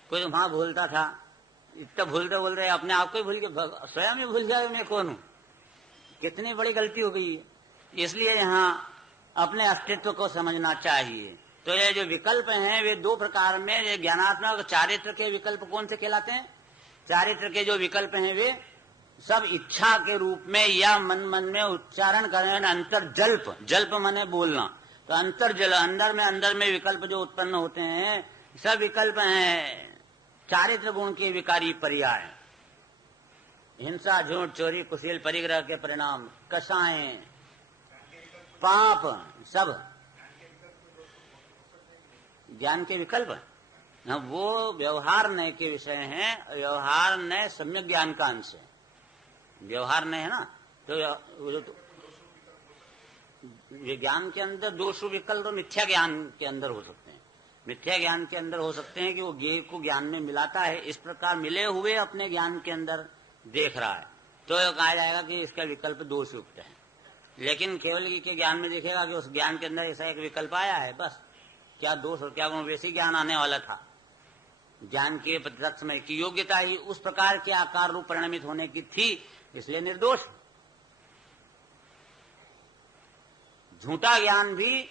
कोई वहां भूलता था, इतना भूलते बोलते अपने आप को ही भूल के स्वयं ही भूल जाए मैं कौन हूं। कितनी बड़ी गलती हो गई है। इसलिए यहाँ अपने अस्तित्व को समझना चाहिए। तो ये जो विकल्प हैं वे दो प्रकार में, ये ज्ञानात्मक चारित्र के विकल्प कौन से कहलाते हैं? चारित्र के जो विकल्प हैं वे सब इच्छा के रूप में या मन में उच्चारण करें। अंतर्जल्प, जल्प माने बोलना, तो अंतर्जल अंदर में विकल्प जो उत्पन्न होते हैं सब विकल्प हैं चारित्र गुण के विकारी पर्याय। हिंसा, झूठ, चोरी, कुशील, परिग्रह के परिणाम, कषाएं, पाप, सब ज्ञान के विकल्प। वो व्यवहार नय के विषय हैं। व्यवहार नय सम्यक ज्ञान का अंश है। व्यवहार नय है ना, तो ज्ञान के अंदर दोष विकल्प तो मिथ्या ज्ञान के अंदर हो सकते हैं। मिथ्या ज्ञान के अंदर हो सकते हैं कि वो ज्ञेय को ज्ञान में मिलाता है, इस प्रकार मिले हुए अपने ज्ञान के अंदर देख रहा है, तो कहा जाएगा कि इसका विकल्प दोष युक्त है। लेकिन केवल के ज्ञान में देखेगा कि उस ज्ञान के अंदर ऐसा एक विकल्प आया है, बस क्या दोष और क्या गुण, वैसे ज्ञान आने वाला था। ज्ञान के प्रत्यक्ष में की योग्यता ही उस प्रकार के आकार रूप परिणमित होने की थी, इसलिए निर्दोष। झूठा ज्ञान भी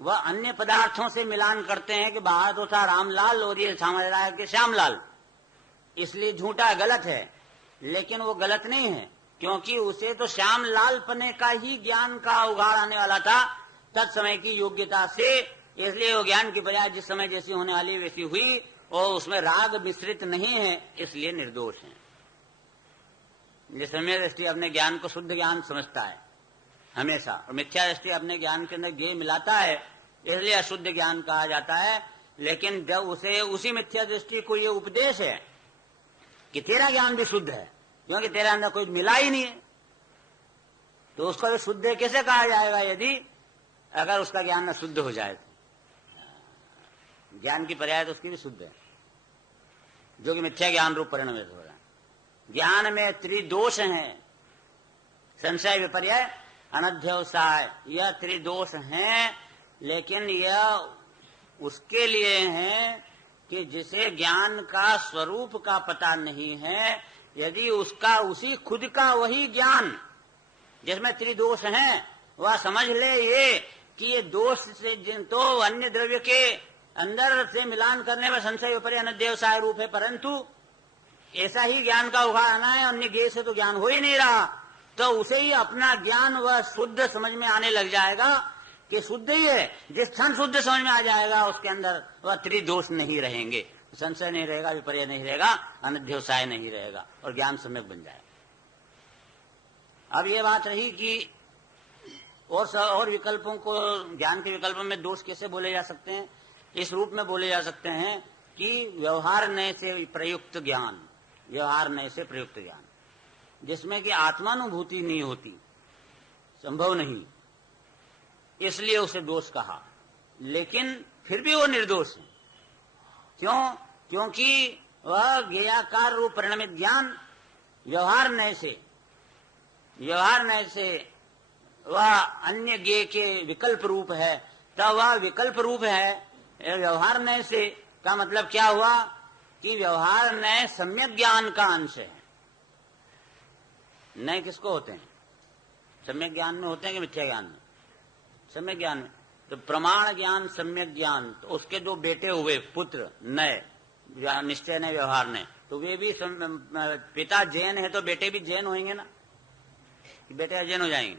वह अन्य पदार्थों से मिलान करते हैं कि बाहर तो था रामलाल और ये समझ रहा है कि श्यामलाल, इसलिए झूठा गलत है। लेकिन वो गलत नहीं है, क्योंकि उसे तो श्यामलाल पने का ही ज्ञान का उघाड़ आने वाला था तत्समय की योग्यता से। इसलिए वो ज्ञान की बजाय जिस समय जैसी होने वाली वैसी हुई, और उसमें राग मिश्रित नहीं है, इसलिए निर्दोष है। जिस समय दृष्टि अपने ज्ञान को शुद्ध ज्ञान समझता है हमेशा, और मिथ्या दृष्टि अपने ज्ञान के अंदर ज्ञेय मिलाता है, इसलिए अशुद्ध ज्ञान कहा जाता है। लेकिन जब उसे उसी मिथ्या दृष्टि को ये उपदेश है कि तेरा ज्ञान भी शुद्ध है, क्योंकि तेरे अंदर कोई मिला ही नहीं है, तो उसको शुद्ध कैसे कहा जाएगा यदि अगर उसका ज्ञान न शुद्ध हो जाए? तो ज्ञान की पर्याय तो उसकी भी शुद्ध है, जो कि मिथ्या ज्ञान रूप परिणमित हो रहा है। ज्ञान में त्रिदोष हैं, संशय, विपर्यय, अनध्यवसाय, यह त्रिदोष हैं। लेकिन यह उसके लिए हैं कि जिसे ज्ञान का स्वरूप का पता नहीं है, यदि उसका उसी खुद का वही ज्ञान जिसमें त्रिदोष हैं वह समझ ले ये कि ये दोष से तो अन्य द्रव्य के अंदर से मिलान करने में संशय विपर्य अनध्यवसाय रूप है, परंतु ऐसा ही ज्ञान का उघाड़ आना है, अन्य ज्ञेय से तो ज्ञान हो ही नहीं रहा, तो उसे ही अपना ज्ञान वह शुद्ध समझ में आने लग जाएगा कि शुद्ध ही है। जिस क्षण शुद्ध समझ में आ जाएगा उसके अंदर वह त्रिदोष नहीं रहेंगे, संशय नहीं रहेगा, विपर्य नहीं रहेगा, अनध्यवसाय नहीं रहेगा, और ज्ञान सम्यक बन जाएगा। अब ये बात रही कि और विकल्पों को, ज्ञान के विकल्पों में दोष कैसे बोले जा सकते हैं? इस रूप में बोले जा सकते हैं कि व्यवहार नय से प्रयुक्त ज्ञान, व्यवहार नय से प्रयुक्त ज्ञान, जिसमें कि आत्मानुभूति नहीं होती, संभव नहीं, इसलिए उसे दोष कहा। लेकिन फिर भी वो निर्दोष है। क्यों? क्योंकि वह ज्ञेयाकार रूप परिणमित ज्ञान व्यवहार नय से वह अन्य ज्ञेय के विकल्प रूप है, तब वह विकल्प रूप है। व्यवहार नय से का मतलब क्या हुआ कि व्यवहार नय सम्यक ज्ञान का अंश है। नय किसको होते हैं? सम्यक ज्ञान में होते हैं कि मिथ्या ज्ञान में? सम्यक ज्ञान में। तो प्रमाण ज्ञान, सम्यक ज्ञान, तो उसके जो बेटे हुए पुत्र नय, निश्चय नय, व्यवहार नय, तो वे भी पिता जैन है तो बेटे भी जैन होंगे ना, बेटे जैन हो जाएंगे।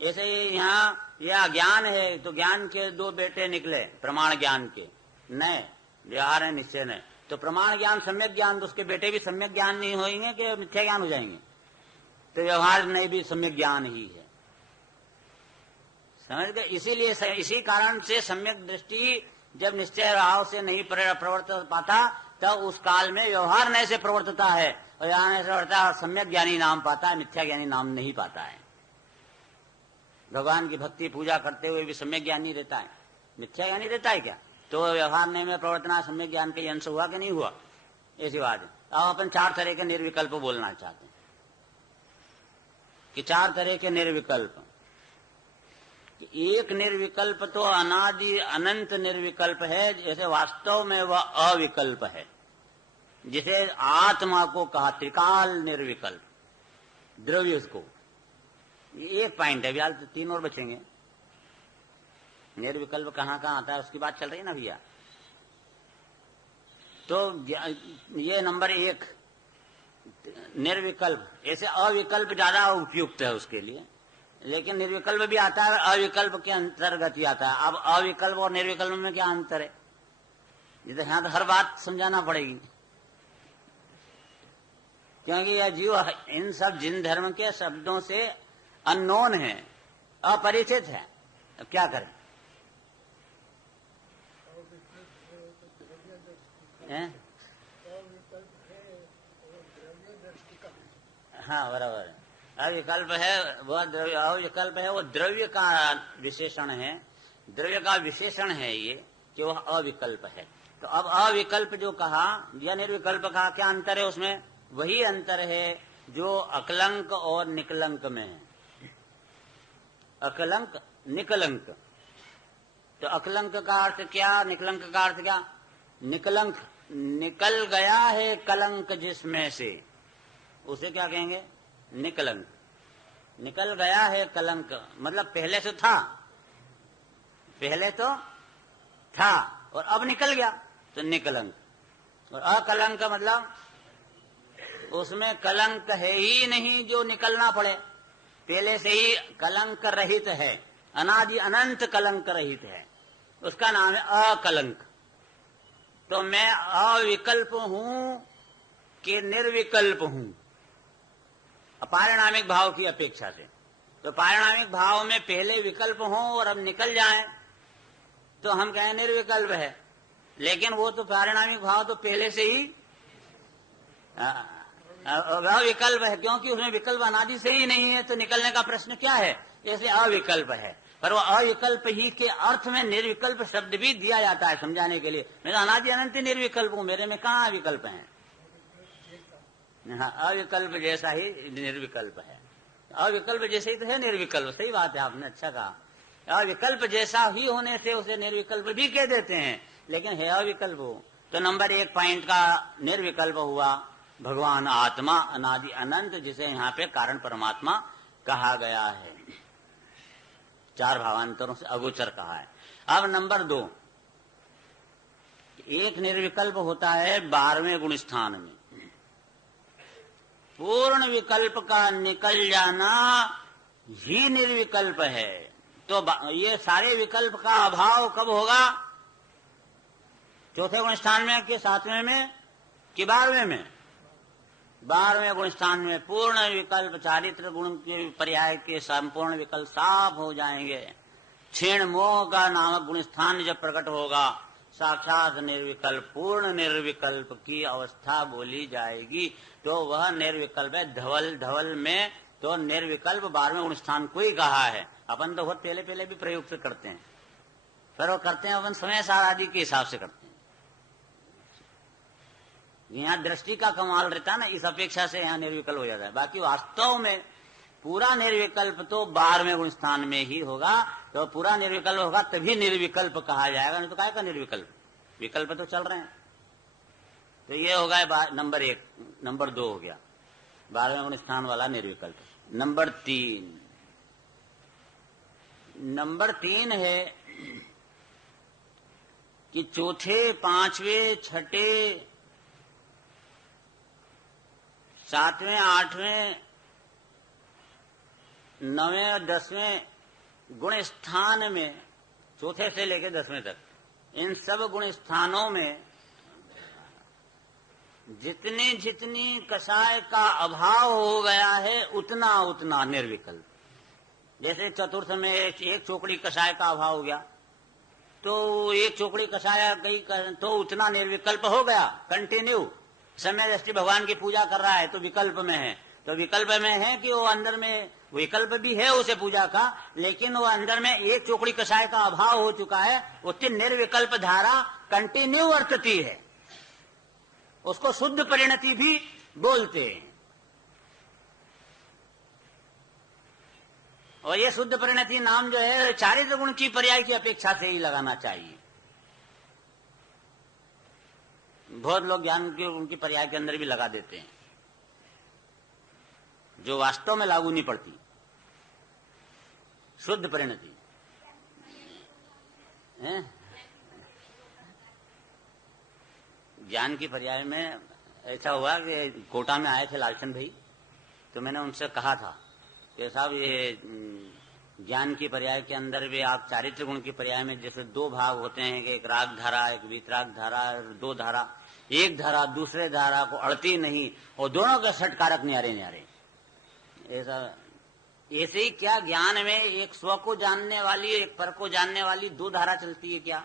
ऐसे ही यहाँ यह ज्ञान है तो ज्ञान के दो बेटे निकले प्रमाण ज्ञान के, नय, व्यवहार है, निश्चय नय। तो प्रमाण ज्ञान, सम्यक ज्ञान, तो उसके बेटे भी सम्यक ज्ञान नहीं होंगे कि मिथ्या ज्ञान हो जाएंगे? तो व्यवहार नहीं भी सम्यक ज्ञान ही है, समझ गए? इसीलिए इसी कारण से सम्यक दृष्टि जब निश्चय भाव से नहीं प्रवर्त पाता तब उस काल में व्यवहार नय से प्रवर्तता है, और यहाँ से बढ़ता सम्यक ज्ञानी नाम पाता है, मिथ्या ज्ञानी नाम नहीं पाता है। भगवान की भक्ति पूजा करते हुए भी सम्यक ज्ञानी रहता है, मिथ्या ज्ञानी रहता है क्या? तो व्यवहार नय में प्रवर्तना सम्यक ज्ञान के अंश हुआ कि नहीं हुआ? ऐसी बात है। अब अपन 4 तरह के निर्विकल्प बोलना चाहते हैं कि 4 तरह के निर्विकल्प। एक निर्विकल्प तो अनादि अनंत निर्विकल्प है, जैसे वास्तव में वह अविकल्प है, जिसे आत्मा को कहा त्रिकाल निर्विकल्प, द्रव्य उसको। एक पॉइंट है, फिलहाल 3 और बचेंगे। निर्विकल्प कहाँ आता है उसकी बात चल रही है ना भैया। तो ये नंबर 1 निर्विकल्प। ऐसे अविकल्प ज्यादा उपयुक्त है उसके लिए, लेकिन निर्विकल्प भी आता है, अविकल्प के अंतर्गत ही आता है। अब अविकल्प और निर्विकल्प में क्या अंतर है, ये तो यहाँ तो हर बात समझाना पड़ेगी, क्योंकि यह जीव इन सब जिन धर्म के शब्दों से अननोन है, अपरिचित है। अब क्या करें? हाँ बराबर है। अविकल्प है वह द्रव्य, अविकल्प है वो द्रव्य का विशेषण है, द्रव्य का विशेषण है ये कि वह अविकल्प है। तो अब अविकल्प जो कहा या निर्विकल्प कहा, क्या अंतर है उसमें? वही अंतर है जो अकलंक और निकलंक में है। अकलंक, निकलंक। तो अकलंक का अर्थ क्या, निकलंक का अर्थ क्या? निकलंक, निकल गया है कलंक जिसमें से, उसे क्या कहेंगे? निकलंक। निकल गया है कलंक मतलब पहले से था, पहले तो था और अब निकल गया, तो निकलंक। और अकलंक मतलब उसमें कलंक है ही नहीं जो निकलना पड़े, पहले से ही कलंक रहित है, अनादि अनंत कलंक रहित है, उसका नाम है अकलंक। तो मैं अविकल्प हूं कि निर्विकल्प हूं पारिणामिक भाव की अपेक्षा से? तो पारिणामिक भाव में पहले विकल्प हो और अब निकल जाए तो हम कहें निर्विकल्प है, लेकिन वो तो पारिणामिक भाव तो पहले से ही अविकल्प है, क्योंकि उसमें विकल्प अनादि से ही नहीं है, तो निकलने का प्रश्न क्या है? इसलिए अविकल्प है। पर वो अविकल्प ही के अर्थ में निर्विकल्प शब्द भी दिया जाता है समझाने के लिए। मैं अनादि अनंत निर्विकल्प हूं, मेरे में कहाँ विकल्प है? हाँ, अविकल्प जैसा ही निर्विकल्प है, अविकल्प जैसे ही तो है निर्विकल्प। सही बात है, आपने अच्छा कहा। अविकल्प जैसा ही होने से उसे निर्विकल्प भी कह देते हैं, लेकिन है अविकल्प हो। तो नंबर 1 पॉइंट का निर्विकल्प हुआ भगवान आत्मा अनादि अनंत, जिसे यहाँ पे कारण परमात्मा कहा गया है, 4 भावांतरों से अगोचर कहा है। अब नंबर 2, एक निर्विकल्प होता है 12वें गुण स्थान में, पूर्ण विकल्प का निकल जाना ही निर्विकल्प है। तो ये सारे विकल्प का अभाव कब होगा? 4थे गुण स्थान में कि 7वें में कि 12वें में? 12वें गुण स्थान में पूर्ण विकल्प, चारित्र गुण के पर्याय के संपूर्ण विकल्प साफ हो जाएंगे। क्षीण मोह का नामक गुण स्थान जब प्रकट होगा, साक्षात निर्विकल्प, पूर्ण निर्विकल्प की अवस्था बोली जाएगी। तो वह निर्विकल्प है। धवल धवल में तो निर्विकल्प 12वें गुण स्थान को ही कहा है। अपन तो बहुत पहले भी प्रयोग से करते हैं, पर वो करते हैं अपन समय सार आदि के हिसाब से करते हैं। यहाँ दृष्टि का कमाल रहता है ना, इस अपेक्षा से यहाँ निर्विकल्प हो जाता है। बाकी वास्तव में पूरा निर्विकल्प तो 12वें गुण स्थान में ही होगा। तो पूरा निर्विकल्प होगा तभी निर्विकल्प कहा जाएगा, नहीं तो काय का निर्विकल्प, विकल्प तो चल रहे हैं। तो ये हो गया नंबर 1। नंबर 2 हो गया 12वें गुण स्थान वाला निर्विकल्प। नंबर 3 है कि चौथे, पांचवें, छठे, 7वें, 8वें, 9वें और 10वें गुण स्थान में, चौथे से लेकर 10वें तक, इन सब गुण स्थानों में जितनी जितनी कषाय का अभाव हो गया है उतना उतना निर्विकल्प। जैसे चतुर्थ में एक चोकड़ी कषाय का अभाव हो गया, तो एक चोकड़ी कषाय गई तो उतना निर्विकल्प हो गया। कंटिन्यू समय दृष्टि भगवान की पूजा कर रहा है तो विकल्प में है, तो विकल्प में है कि वो अंदर में विकल्प भी है उसे पूजा का, लेकिन वो अंदर में एक चोकड़ी कषाय का अभाव हो चुका है, उतनी निर्विकल्प धारा कंटिन्यू वर्तती है। उसको शुद्ध परिणति भी बोलते हैं। और ये शुद्ध परिणति नाम जो है चारित्र गुण की पर्याय की अपेक्षा से ही लगाना चाहिए। बहुत लोग ज्ञान के उनकी पर्याय के अंदर भी लगा देते हैं, जो वास्तव में लागू नहीं पड़ती। शुद्ध परिणति ज्ञान की पर्याय में ऐसा हुआ कि कोटा में आए थे लालचंद भाई, तो मैंने उनसे कहा था कि साहब ये ज्ञान की पर्याय के अंदर भी आप चारित्र गुण की पर्याय में जैसे 2 भाग होते हैं कि एक राग धारा, एक वीतराग धारा, 2 धारा, एक धारा दूसरे धारा को अड़ती नहीं और दोनों के षटकारक न्यारे न्यारे। ऐसे ही क्या ज्ञान में एक स्व को जानने वाली, एक पर को जानने वाली 2 धारा चलती है क्या?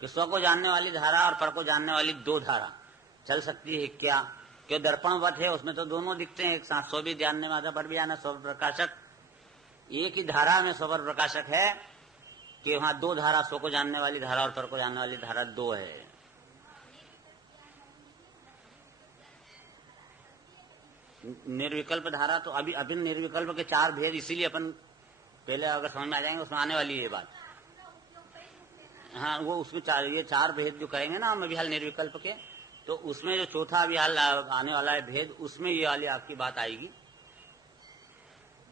कि स्व को जानने वाली धारा और पर को जानने वाली 2 धारा चल सकती है क्या? क्यों दर्पणवत है, उसमें तो दोनों दिखते हैं एक साथ, स्व भी जानने वाला पर भी आना, स्व प्रकाशक। एक ही धारा में स्व प्रकाशक है कि वहां 2 धारा, स्व को जानने वाली धारा और पर को जानने वाली धारा 2 है। निर्विकल्प धारा तो अभी निर्विकल्प के 4 भेद, इसीलिए अपन पहले अगर समझ में आ जाएंगे उसमें आने वाली ये बात। हाँ, वो उसमें ये 4 भेद जो कहेंगे ना हम अभी हाल निर्विकल्प के, तो उसमें जो चौथा अभी हाल आने वाला है भेद, उसमें ये वाली आपकी बात आएगी।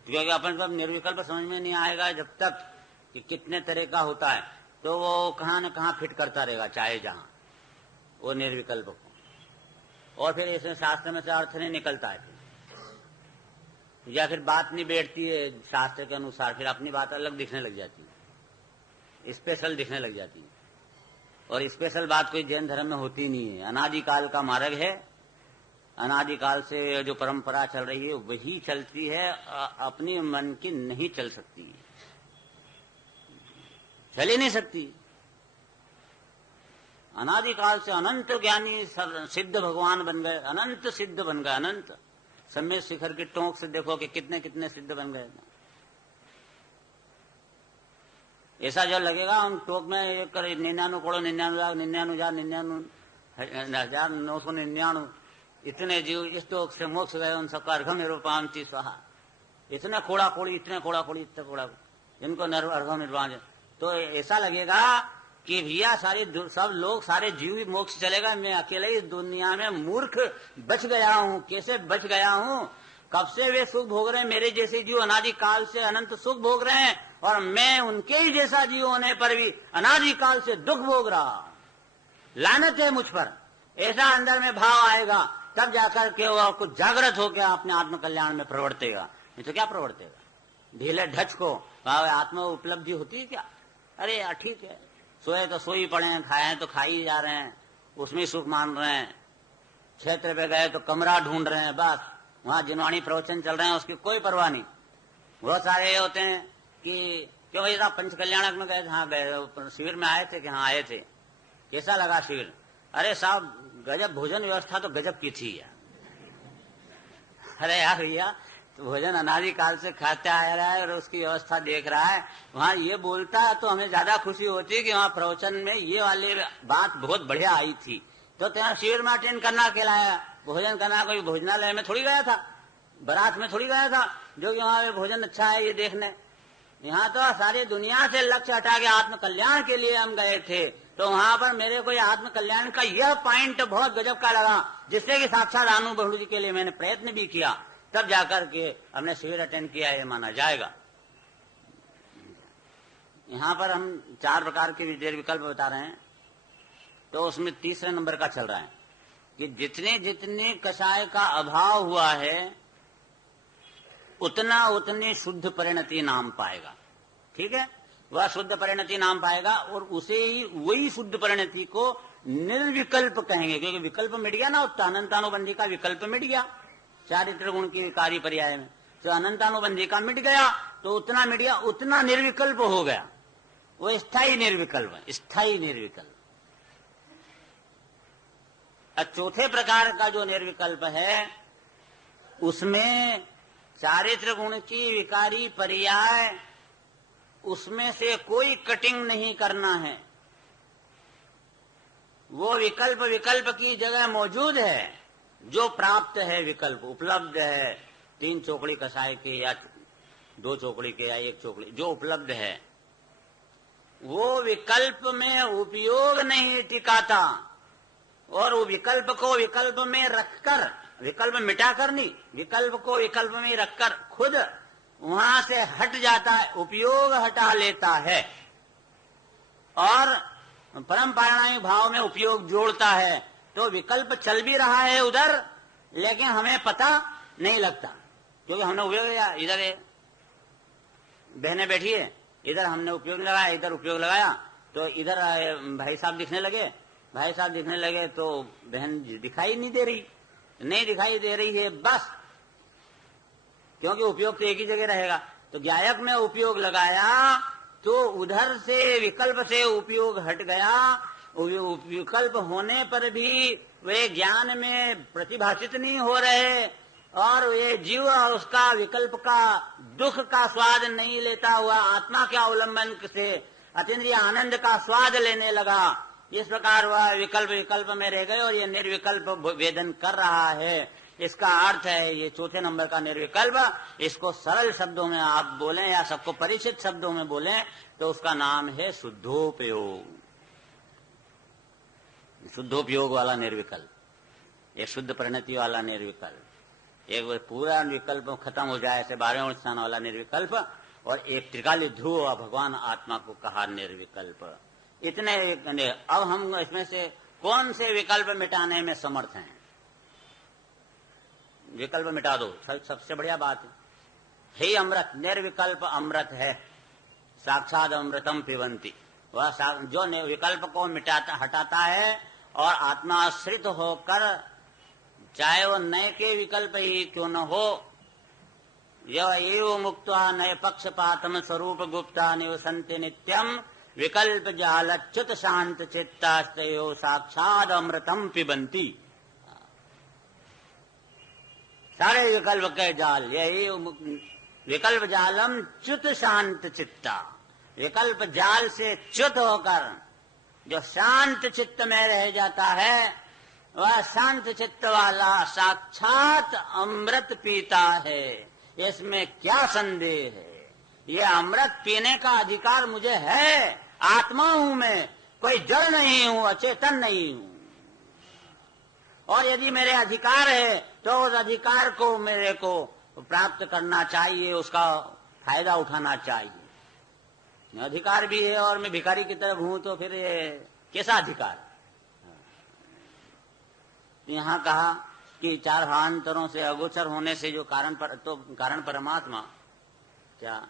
क्योंकि अपन जब निर्विकल्प समझ में नहीं आएगा जब तक कि कितने तरह का होता है, तो वो कहाँ न कहाँ फिट करता रहेगा, चाहे जहां वो निर्विकल्प को। और फिर इसमें शास्त्र में से अर्थ नहीं निकलता है, या फिर बात नहीं बैठती है शास्त्र के अनुसार, फिर अपनी बात अलग दिखने लग जाती है, स्पेशल दिखने लग जाती है। और स्पेशल बात कोई जैन धर्म में होती नहीं है। अनादिकाल का मार्ग है, अनादिकाल से जो परंपरा चल रही है वही चलती है, अपनी मन की नहीं चल सकती, चल ही नहीं सकती। अनादिकाल से अनंत ज्ञानी सिद्ध भगवान बन गए, अनंत सिद्ध बन गए, अनंत सम्य शिखर की टोंक से देखो कि कितने कितने सिद्ध बन गए। ऐसा जो लगेगा उन टोक में 99 करोड़ 99,99,999 इतने जीव इस टोक से मोक्ष गए, उन सबका अर्घम निरूपांति स्वाहा। इतने खोड़ा खोड़ी, इतने खोड़ा खोड़ी, इतने खोड़ा, इनको अर्घम निर्वाण। तो ऐसा लगेगा कि भैया सब लोग सारे जीव मोक्ष चलेगा, मैं अकेले इस दुनिया में मूर्ख बच गया हूं। कैसे बच गया हूं? कब से वे सुख भोग रहे हैं, मेरे जैसे जीव अनादिकाल से अनंत सुख भोग रहे हैं, और मैं उनके ही जैसा जीव होने पर भी अनादिकाल से दुख भोग रहा। लानत है मुझ पर। ऐसा अंदर में भाव आएगा तब जाकर के वो कुछ जागृत होकर अपने आत्म कल्याण में प्रवर्तेगा, नहीं तो क्या प्रवर्तेगा? ढीले ढच को आत्म उपलब्धि होती है क्या? अरे यार ठीक है, सोए तो सोई पड़े हैं, खाए तो खाई जा रहे हैं, उसमें सुख मान रहे हैं। क्षेत्र पे गए तो कमरा ढूंढ रहे हैं, बस वहां जिनवाणी प्रवचन चल रहे हैं, उसकी कोई परवाह नहीं। बहुत सारे ये होते हैं कि क्यों भाई साहब पंच कल्याणक में गए थे? हाँ गए। शिविर में आए थे कि हाँ आए थे। कैसा लगा शिविर? अरे साहब गजब भोजन व्यवस्था तो गजब की थी यार। अरे यार भैया तो भोजन अनादिकाल से खाता आ रहा है और उसकी व्यवस्था देख रहा है, वहाँ ये बोलता है तो हमें ज्यादा खुशी होती है कि वहाँ प्रवचन में ये वाली बात बहुत बढ़िया आई थी। तो तेरा शिविर में अटेंड करना अकेलाया, भोजन करना कोई भोजनालय में थोड़ी गया था, बारात में थोड़ी गया था जो कि वहाँ पे भोजन अच्छा है ये देखने। यहाँ तो सारी दुनिया से लक्ष्य हटा के आत्म कल्याण के लिए हम गए थे। तो वहाँ पर मेरे को आत्म कल्याण का यह पॉइंट बहुत गजब का लगा, जिससे कि साक्षात अनुभव जी के लिए मैंने प्रयत्न भी किया, तब जाकर के हमने शिविर अटेंड किया, ये माना जाएगा। यहाँ पर हम 4 प्रकार के विजय विकल्प बता रहे हैं, तो उसमें तीसरे नंबर का चल रहा है कि जितने जितने कषाय का अभाव हुआ है उतना उतनी शुद्ध परिणति नाम पाएगा। ठीक है, वह शुद्ध परिणति नाम पाएगा और उसे ही वही शुद्ध परिणति को निर्विकल्प कहेंगे, क्योंकि विकल्प मिट गया ना, अनंतानुबंधी का विकल्प मिट गया चारित्र गुण की विकारी पर्याय में। तो अनंतानुबंधी का मिट गया तो उतना मिट गया, उतना निर्विकल्प हो गया, वो स्थायी निर्विकल्प, स्थायी निर्विकल्प। चौथे प्रकार का जो निर्विकल्प है उसमें चारित्र गुण की विकारी पर्याय, उसमें से कोई कटिंग नहीं करना है, वो विकल्प विकल्प की जगह मौजूद है, जो प्राप्त है विकल्प उपलब्ध है, 3 चोकड़ी कसाय के या 2 चोकड़ी के या 1 चोकड़ी जो उपलब्ध है, वो विकल्प में उपयोग नहीं टिकाता और वो विकल्प को विकल्प में रखकर, विकल्प मिटाकर नहीं, विकल्प को विकल्प में रखकर खुद वहां से हट जाता है, उपयोग हटा लेता है और परम पारणामिक भाव में उपयोग जोड़ता है। तो विकल्प चल भी रहा है उधर, लेकिन हमें पता नहीं लगता, क्योंकि हमने उपयोग लिया, इधर बहनें बैठी है, इधर हमने उपयोग लगाया, इधर उपयोग लगाया, तो इधर भाई साहब दिखने लगे, भाई साहब दिखने लगे तो बहन दिखाई नहीं दे रही, नहीं दिखाई दे रही है बस, क्योंकि उपयोग तो एक ही जगह रहेगा। तो ज्ञायक में उपयोग लगाया तो उधर से विकल्प से उपयोग हट गया, विकल्प होने पर भी वे ज्ञान में प्रतिभाषित नहीं हो रहे और वे जीव उसका विकल्प का दुख का स्वाद नहीं लेता हुआ आत्मा के अवलंबन से अतीन्द्रिय आनंद का स्वाद लेने लगा। इस प्रकार वह विकल्प विकल्प में रह गए और ये निर्विकल्प वेदन कर रहा है। इसका अर्थ है ये चौथे नंबर का निर्विकल्प। इसको सरल शब्दों में आप बोलें या सबको परिचित शब्दों में बोलें तो उसका नाम है शुद्धोपयोग, शुद्धोपयोग वाला निर्विकल्प, एक शुद्ध परिणति वाला निर्विकल्प, एक पूरा विकल्प खत्म हो जाए ऐसे 12वें स्थान वाला निर्विकल्प, और एक त्रिकाली ध्रुव भगवान आत्मा को कहा निर्विकल्प। इतने अब हम इसमें से कौन से विकल्प मिटाने में समर्थ हैं? विकल्प मिटा दो, सबसे बढ़िया बात है। हे अमृत, निर्विकल्प अमृत है, साक्षात अमृतम पिबंती। वह जो विकल्प को मिटाता हटाता है और आत्माश्रित होकर, चाहे वो नए के विकल्प ही क्यों न हो, एव मुक्त्वा नए पक्षपातम स्वरूप गुप्ता निवसन्ति नित्यम विकल्प जाल च्युत शांत चित्तास्तयो साक्षात अमृतम पिबंती। सारे विकल्प के जाल, यही विकल्प जालम च्युत शांत चित्ता, विकल्प जाल से च्युत होकर जो शांत चित्त में रह जाता है वह शांत चित्त वाला साक्षात अमृत पीता है। इसमें क्या संदेह है? ये अमृत पीने का अधिकार मुझे है, आत्मा हूं मैं, कोई जड़ नहीं हूं, अचेतन नहीं हूं। और यदि मेरे अधिकार है तो उस अधिकार को मेरे को प्राप्त करना चाहिए, उसका फायदा उठाना चाहिए। अधिकार भी है और मैं भिखारी की तरफ हूं तो फिर ये कैसा अधिकार? यहाँ कहा कि 4 भावांतरों से अगोचर होने से जो कारण परमात्मा, क्या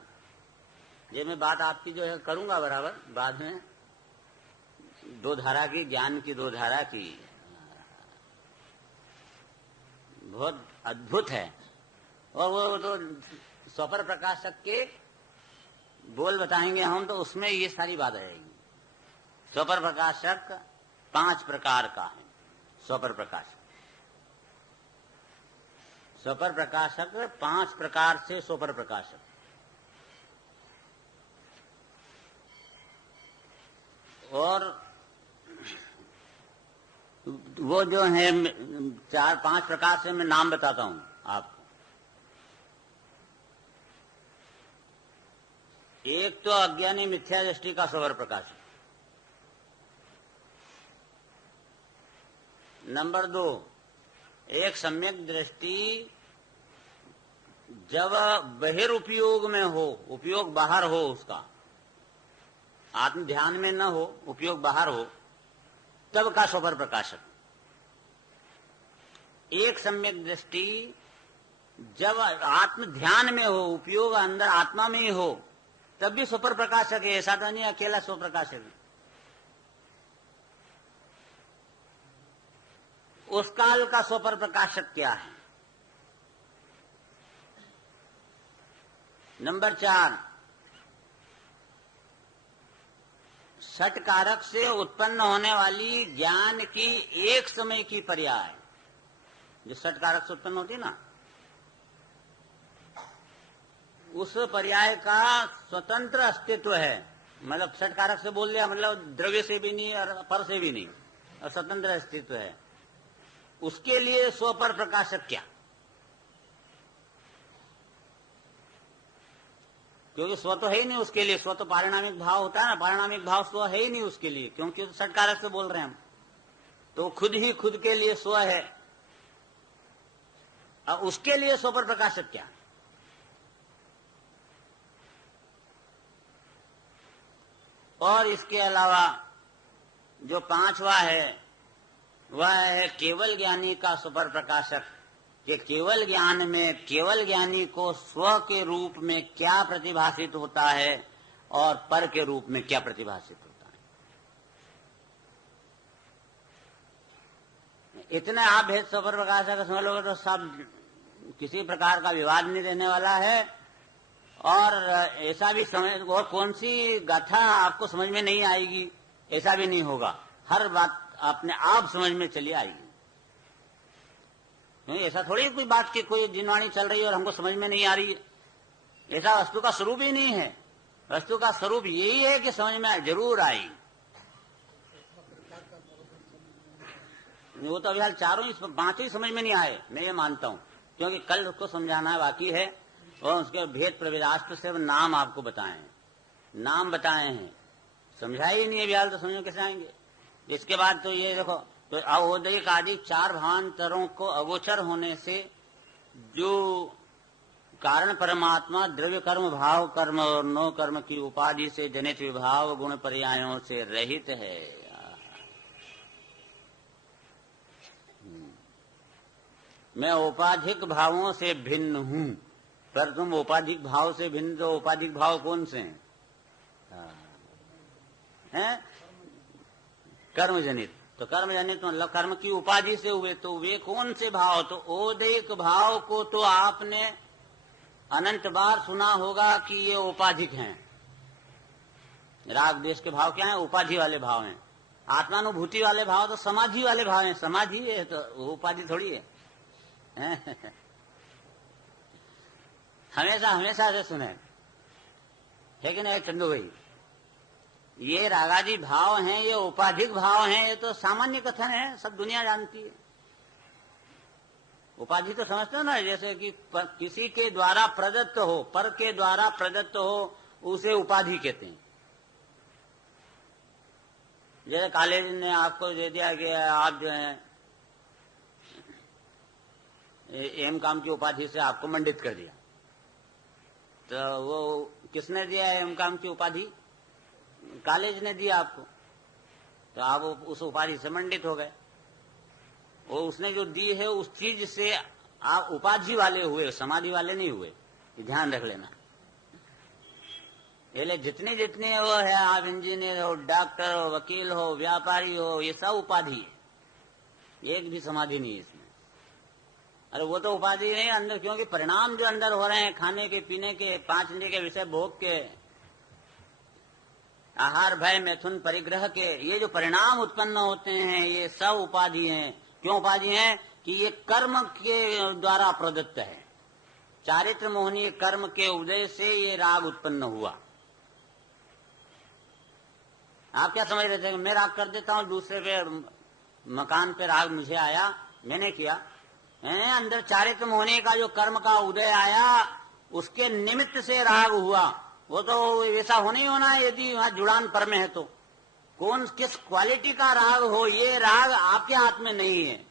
ये मैं बात आपकी जो है करूंगा बराबर बाद में, 2 धारा की, ज्ञान की 2 धारा की, बहुत अद्भुत है। और वो तो स्वपर प्रकाशक के बोल बताएंगे हम, तो उसमें ये सारी बात रहेगी। स्वपर प्रकाशक 5 प्रकार का है। स्वपर प्रकाशक स्वपर प्रकाशक 5 प्रकार से स्वपर प्रकाशक। और वो जो है 4-5 प्रकार से मैं नाम बताता हूं आपको। एक तो अज्ञानी मिथ्या दृष्टि का स्वपर प्रकाशक। नंबर 2, एक सम्यक दृष्टि जब बहिरुपयोग में हो, उपयोग बाहर हो, उसका आत्म ध्यान में न हो, उपयोग बाहर हो, तब का स्वपर प्रकाशक। एक सम्यक दृष्टि जब आत्म ध्यान में हो, उपयोग अंदर आत्मा में ही हो, तब भी स्वपर प्रकाशक है। ऐसा तो नहीं अकेला स्वप्रकाशक है। उस काल का स्वपर प्रकाशक क्या है? नंबर 4, षट कारक से उत्पन्न होने वाली ज्ञान की एक समय की पर्याय, जो षट कारक से उत्पन्न होती ना, उस पर्याय का स्वतंत्र अस्तित्व है। मतलब षट कारक से बोल दिया, मतलब द्रव्य से भी नहीं और पर से भी नहीं, और स्वतंत्र अस्तित्व है। उसके लिए स्वपर प्रकाशक क्या? क्योंकि स्व तो है ही नहीं उसके लिए। स्व तो पारिणामिक भाव होता है ना, पारिणामिक भाव स्व है ही नहीं उसके लिए, क्योंकि षट कारक से बोल रहे हैं हम। तो खुद ही खुद के लिए स्व है, और उसके लिए स्वपर प्रकाशक क्या? और इसके अलावा जो 5वां है वह है केवल ज्ञानी का स्वपर प्रकाशक, कि केवल ज्ञान में केवल ज्ञानी को स्व के रूप में क्या प्रतिभाषित होता है और पर के रूप में क्या प्रतिभाषित होता है। इतने आप भेद स्वपर प्रकाशक समझ लोगे तो सब किसी प्रकार का विवाद नहीं देने वाला है। और ऐसा भी समझ, और कौन सी गाथा आपको समझ में नहीं आएगी ऐसा भी नहीं होगा। हर बात अपने आप समझ में चली आएगी। नहीं, ऐसा थोड़ी कोई बात की कोई जिनवाणी चल रही है और हमको समझ में नहीं आ रही है। ऐसा वस्तु का स्वरूप ही नहीं है। वस्तु का स्वरूप यही है कि समझ में जरूर आई। वो तो अभी हाल चारों ही 5 ही समझ में नहीं आए, मैं ये मानता हूं, क्योंकि कल उसको समझाना बाकी है। और उसके भेद प्रवेदास्त्र से नाम आपको बताए हैं, नाम बताए हैं, समझा ही नहीं है बिहार, तो समझ में कैसे आएंगे। इसके बाद तो ये देखो, तो अवोदयिक आदि 4 भावांतरों को अगोचर होने से जो कारण परमात्मा द्रव्य कर्म भाव कर्म और नो कर्म की उपाधि से जनित विभाव गुण पर्यायों से रहित है। मैं औपाधिक भावों से भिन्न हूं, पर तुम औपाधिक भाव से भिन्न, तो औपाधिक भाव कौन से हैं? कर्मजनित। तो कर्मजनित मतलब कर्म की उपाधि से हुए, तो वे कौन से भाव? तो औदैहिक भाव को तो आपने अनंत बार सुना होगा कि ये औपाधिक हैं। राग द्वेष के भाव क्या है? उपाधि वाले भाव हैं। आत्मानुभूति वाले भाव तो समाधि वाले भाव हैं। समाधि है तो उपाधि थोड़ी है। हमेशा हमेशा से सुने है कि नहीं चंदू भाई? ये रागादि भाव हैं, ये उपाधिक भाव हैं, ये तो सामान्य कथन है, सब दुनिया जानती है। उपाधि तो समझते हो ना, जैसे कि किसी के द्वारा प्रदत्त हो, पर के द्वारा प्रदत्त हो, उसे उपाधि कहते हैं। जैसे कॉलेज ने आपको दे दिया कि आप जो है एम काम की उपाधि से आपको मंडित कर दिया, तो वो किसने दिया है एम काम की उपाधि? कॉलेज ने दिया आपको, तो आप उस उपाधि से मंडित हो गए। वो उसने जो दी है उस चीज से आप उपाधि वाले हुए, समाधि वाले नहीं हुए, ध्यान रख लेना। ये जितने जितने वो है, आप इंजीनियर हो, डॉक्टर हो, वकील हो, व्यापारी हो, ये सब उपाधि है, एक भी समाधि नहीं है इसमें। अरे वो तो उपाधि नहीं अंदर, क्योंकि परिणाम जो अंदर हो रहे हैं खाने के, पीने के, 5 इंद्रिय के विषय भोग के, आहार भय मैथुन परिग्रह के, ये जो परिणाम उत्पन्न होते हैं ये सब उपाधि हैं। क्यों उपाधि हैं? कि ये कर्म के द्वारा प्रदत्त है। चारित्र मोहनीय कर्म के उदय से ये राग उत्पन्न हुआ। आप क्या समझ रहे थे? मैं राग कर देता हूं, दूसरे पे मकान पे राग मुझे आया, मैंने किया। अंदर चारित्र मोहनी का जो कर्म का उदय आया, उसके निमित्त से राग हुआ। वो तो वैसा होना ही होना है यदि वहां जुड़ान पर में है तो। कौन किस क्वालिटी का राग हो, ये राग आपके हाथ में नहीं है।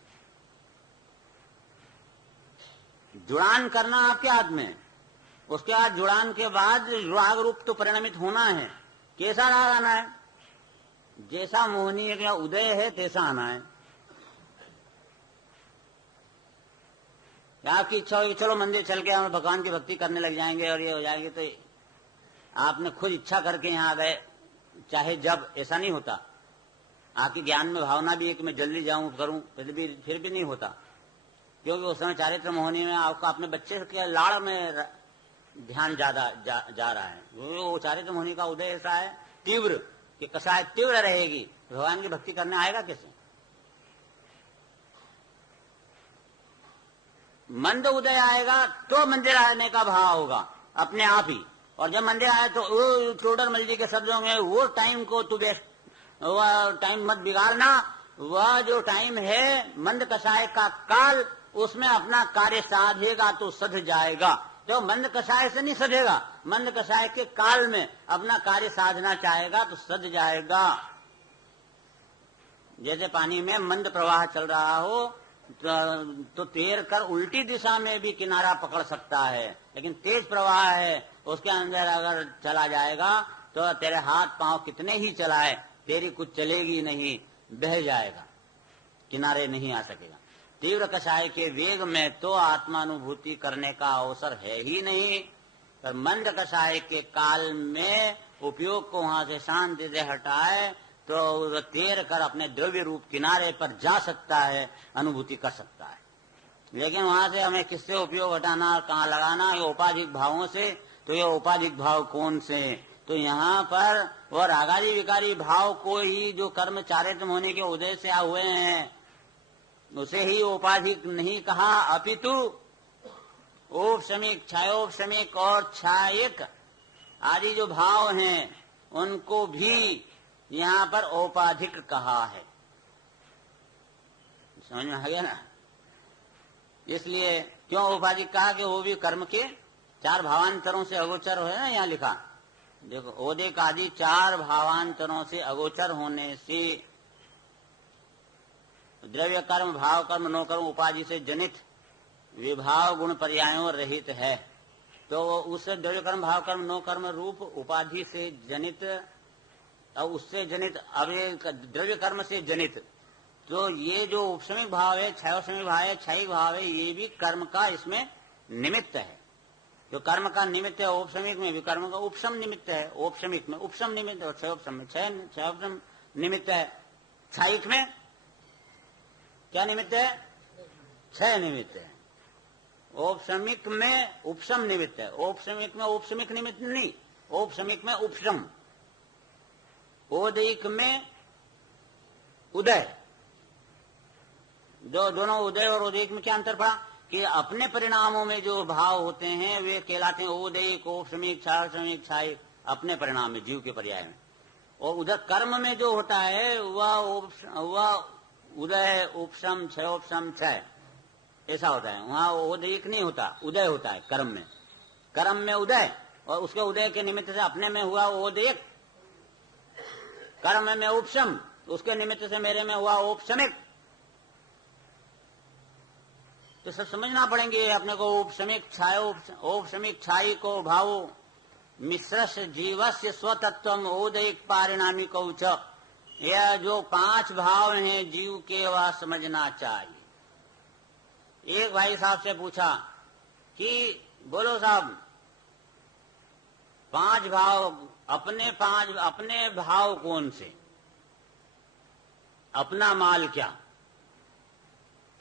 जुड़ान करना आपके हाथ में, उसके बाद जुड़ान के बाद राग रूप तो परिणमित होना है। कैसा राग आना है? जैसा मोहनीय का उदय है तैसा आना है। आपकी इच्छा होगी चलो मंदिर चल के हम भगवान की भक्ति करने लग जाएंगे और ये हो जाएंगे, तो आपने खुद इच्छा करके यहाँ आ गए, चाहे जब, ऐसा नहीं होता। आपकी ज्ञान में भावना भी है कि मैं जल्दी जाऊं करूं, फिर भी नहीं होता, क्योंकि उस समय चारित्र मोहनी में आपका अपने बच्चे के लाड़ में ध्यान ज्यादा जा रहा है। वो चारित्र मोहनी का उदय ऐसा है तीव्र कि कसाय तीव्र रहेगी, भगवान की भक्ति करने आएगा कैसे? मंद उदय आएगा तो मंदिर आने का भाव होगा अपने आप ही। और जब मंदिर आए तो टोडरमल जी के शब्दों में वो टाइम को तू वेस्ट, वह टाइम मत बिगाड़ना। वह जो टाइम है मंद कसाय का काल, उसमें अपना कार्य साधेगा तो सध जाएगा। तो मंद कसाय से नहीं सधेगा, मंद कसाय के काल में अपना कार्य साधना चाहेगा तो सध जाएगा। जैसे पानी में मंद प्रवाह चल रहा हो तो तैर कर उल्टी दिशा में भी किनारा पकड़ सकता है, लेकिन तेज प्रवाह है उसके अंदर अगर चला जाएगा तो तेरे हाथ पांव कितने ही चलाए तेरी कुछ चलेगी नहीं, बह जाएगा, किनारे नहीं आ सकेगा। तीव्र कषाय के वेग में तो आत्मानुभूति करने का अवसर है ही नहीं, पर मंद कषाय के काल में उपयोग को वहां से शांति से हटाए तो तैर कर अपने द्रव्य रूप किनारे पर जा सकता है, अनुभूति कर सकता है। लेकिन वहां से हमें किससे उपयोग हटाना, कहाँ लगाना? ये औपाधिक भावों से। तो ये औपाधिक भाव कौन से? तो यहाँ पर वह रागादि विकारी भाव को ही जो कर्म चारित्र होने के उदय से हुए हैं उसे ही औपाधिक नहीं कहा, अपितु औपशमिक, छायोपशमिक और छायिक आदि जो भाव हैं उनको भी यहाँ पर औपाधिक कहा है। समझ में आ गया ना? इसलिए क्यों औपाधिक कहा कि वो भी कर्म के चार भावांतरों से अगोचर है ना, यहाँ लिखा देखो, औदिक आदि चार भावांतरों से अगोचर होने से द्रव्य कर्म, भाव कर्म, नो कर्म उपाधि से जनित विभाव गुण पर्यायों रहित है। तो उस द्रव्य कर्म, भाव कर्म, नो कर्म रूप उपाधि से जनित और उससे जनित, अब द्रव्य कर्म से जनित, तो ये जो उपशमिक भाव है, क्षयोपशमिक भाव है, क्षयिक भाव है, ये भी कर्म का इसमें निमित्त है। जो कर्म का निमित्त है औपशमिक में भी कर्म का उपशम निमित्त है, औपशमिक में उपशम निमित्त और क्षयोपशम में क्षयोपशम निमित्त है। क्षयिक में क्या निमित्त है? क्षय निमित्त है। औपशमिक में उपशम निमित्त है। औपशमिक में औपशमिक निमित्त नहीं, औपशमिक में उपशम। औदिक में उदय। दोनों उदय और औदिक में क्या अंतर पड़ा कि अपने परिणामों में जो भाव होते हैं वे कहलाते हैं औदिक, औपशमिक, क्षारशमिक, क्षायिक, अपने परिणाम में, जीव के पर्याय में। और उधर कर्म में जो होता है वह उदय, उपशम, क्षयोपशम, क्षय ऐसा होता है। वहां औदिक नहीं होता, उदय होता है कर्म में। कर्म में उदय और उसके उदय के निमित्त से अपने में हुआ औदिक, कर्म में उपशम, उसके निमित्त से मेरे में हुआ औपशमिक। तो सब समझना पड़ेंगे अपने को। उपशमिक, औपशमिक, क्षायी को भावो मिश्रश जीवस्य स्वतत्वम औदिक पारिणामिक च। यह जो पांच भाव हैं जीव के, वह समझना चाहिए। एक भाई साहब से पूछा कि बोलो साहब, पांच भाव, अपने भाव कौन से, अपना माल क्या?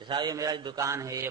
साहब ये मेरा दुकान है, ये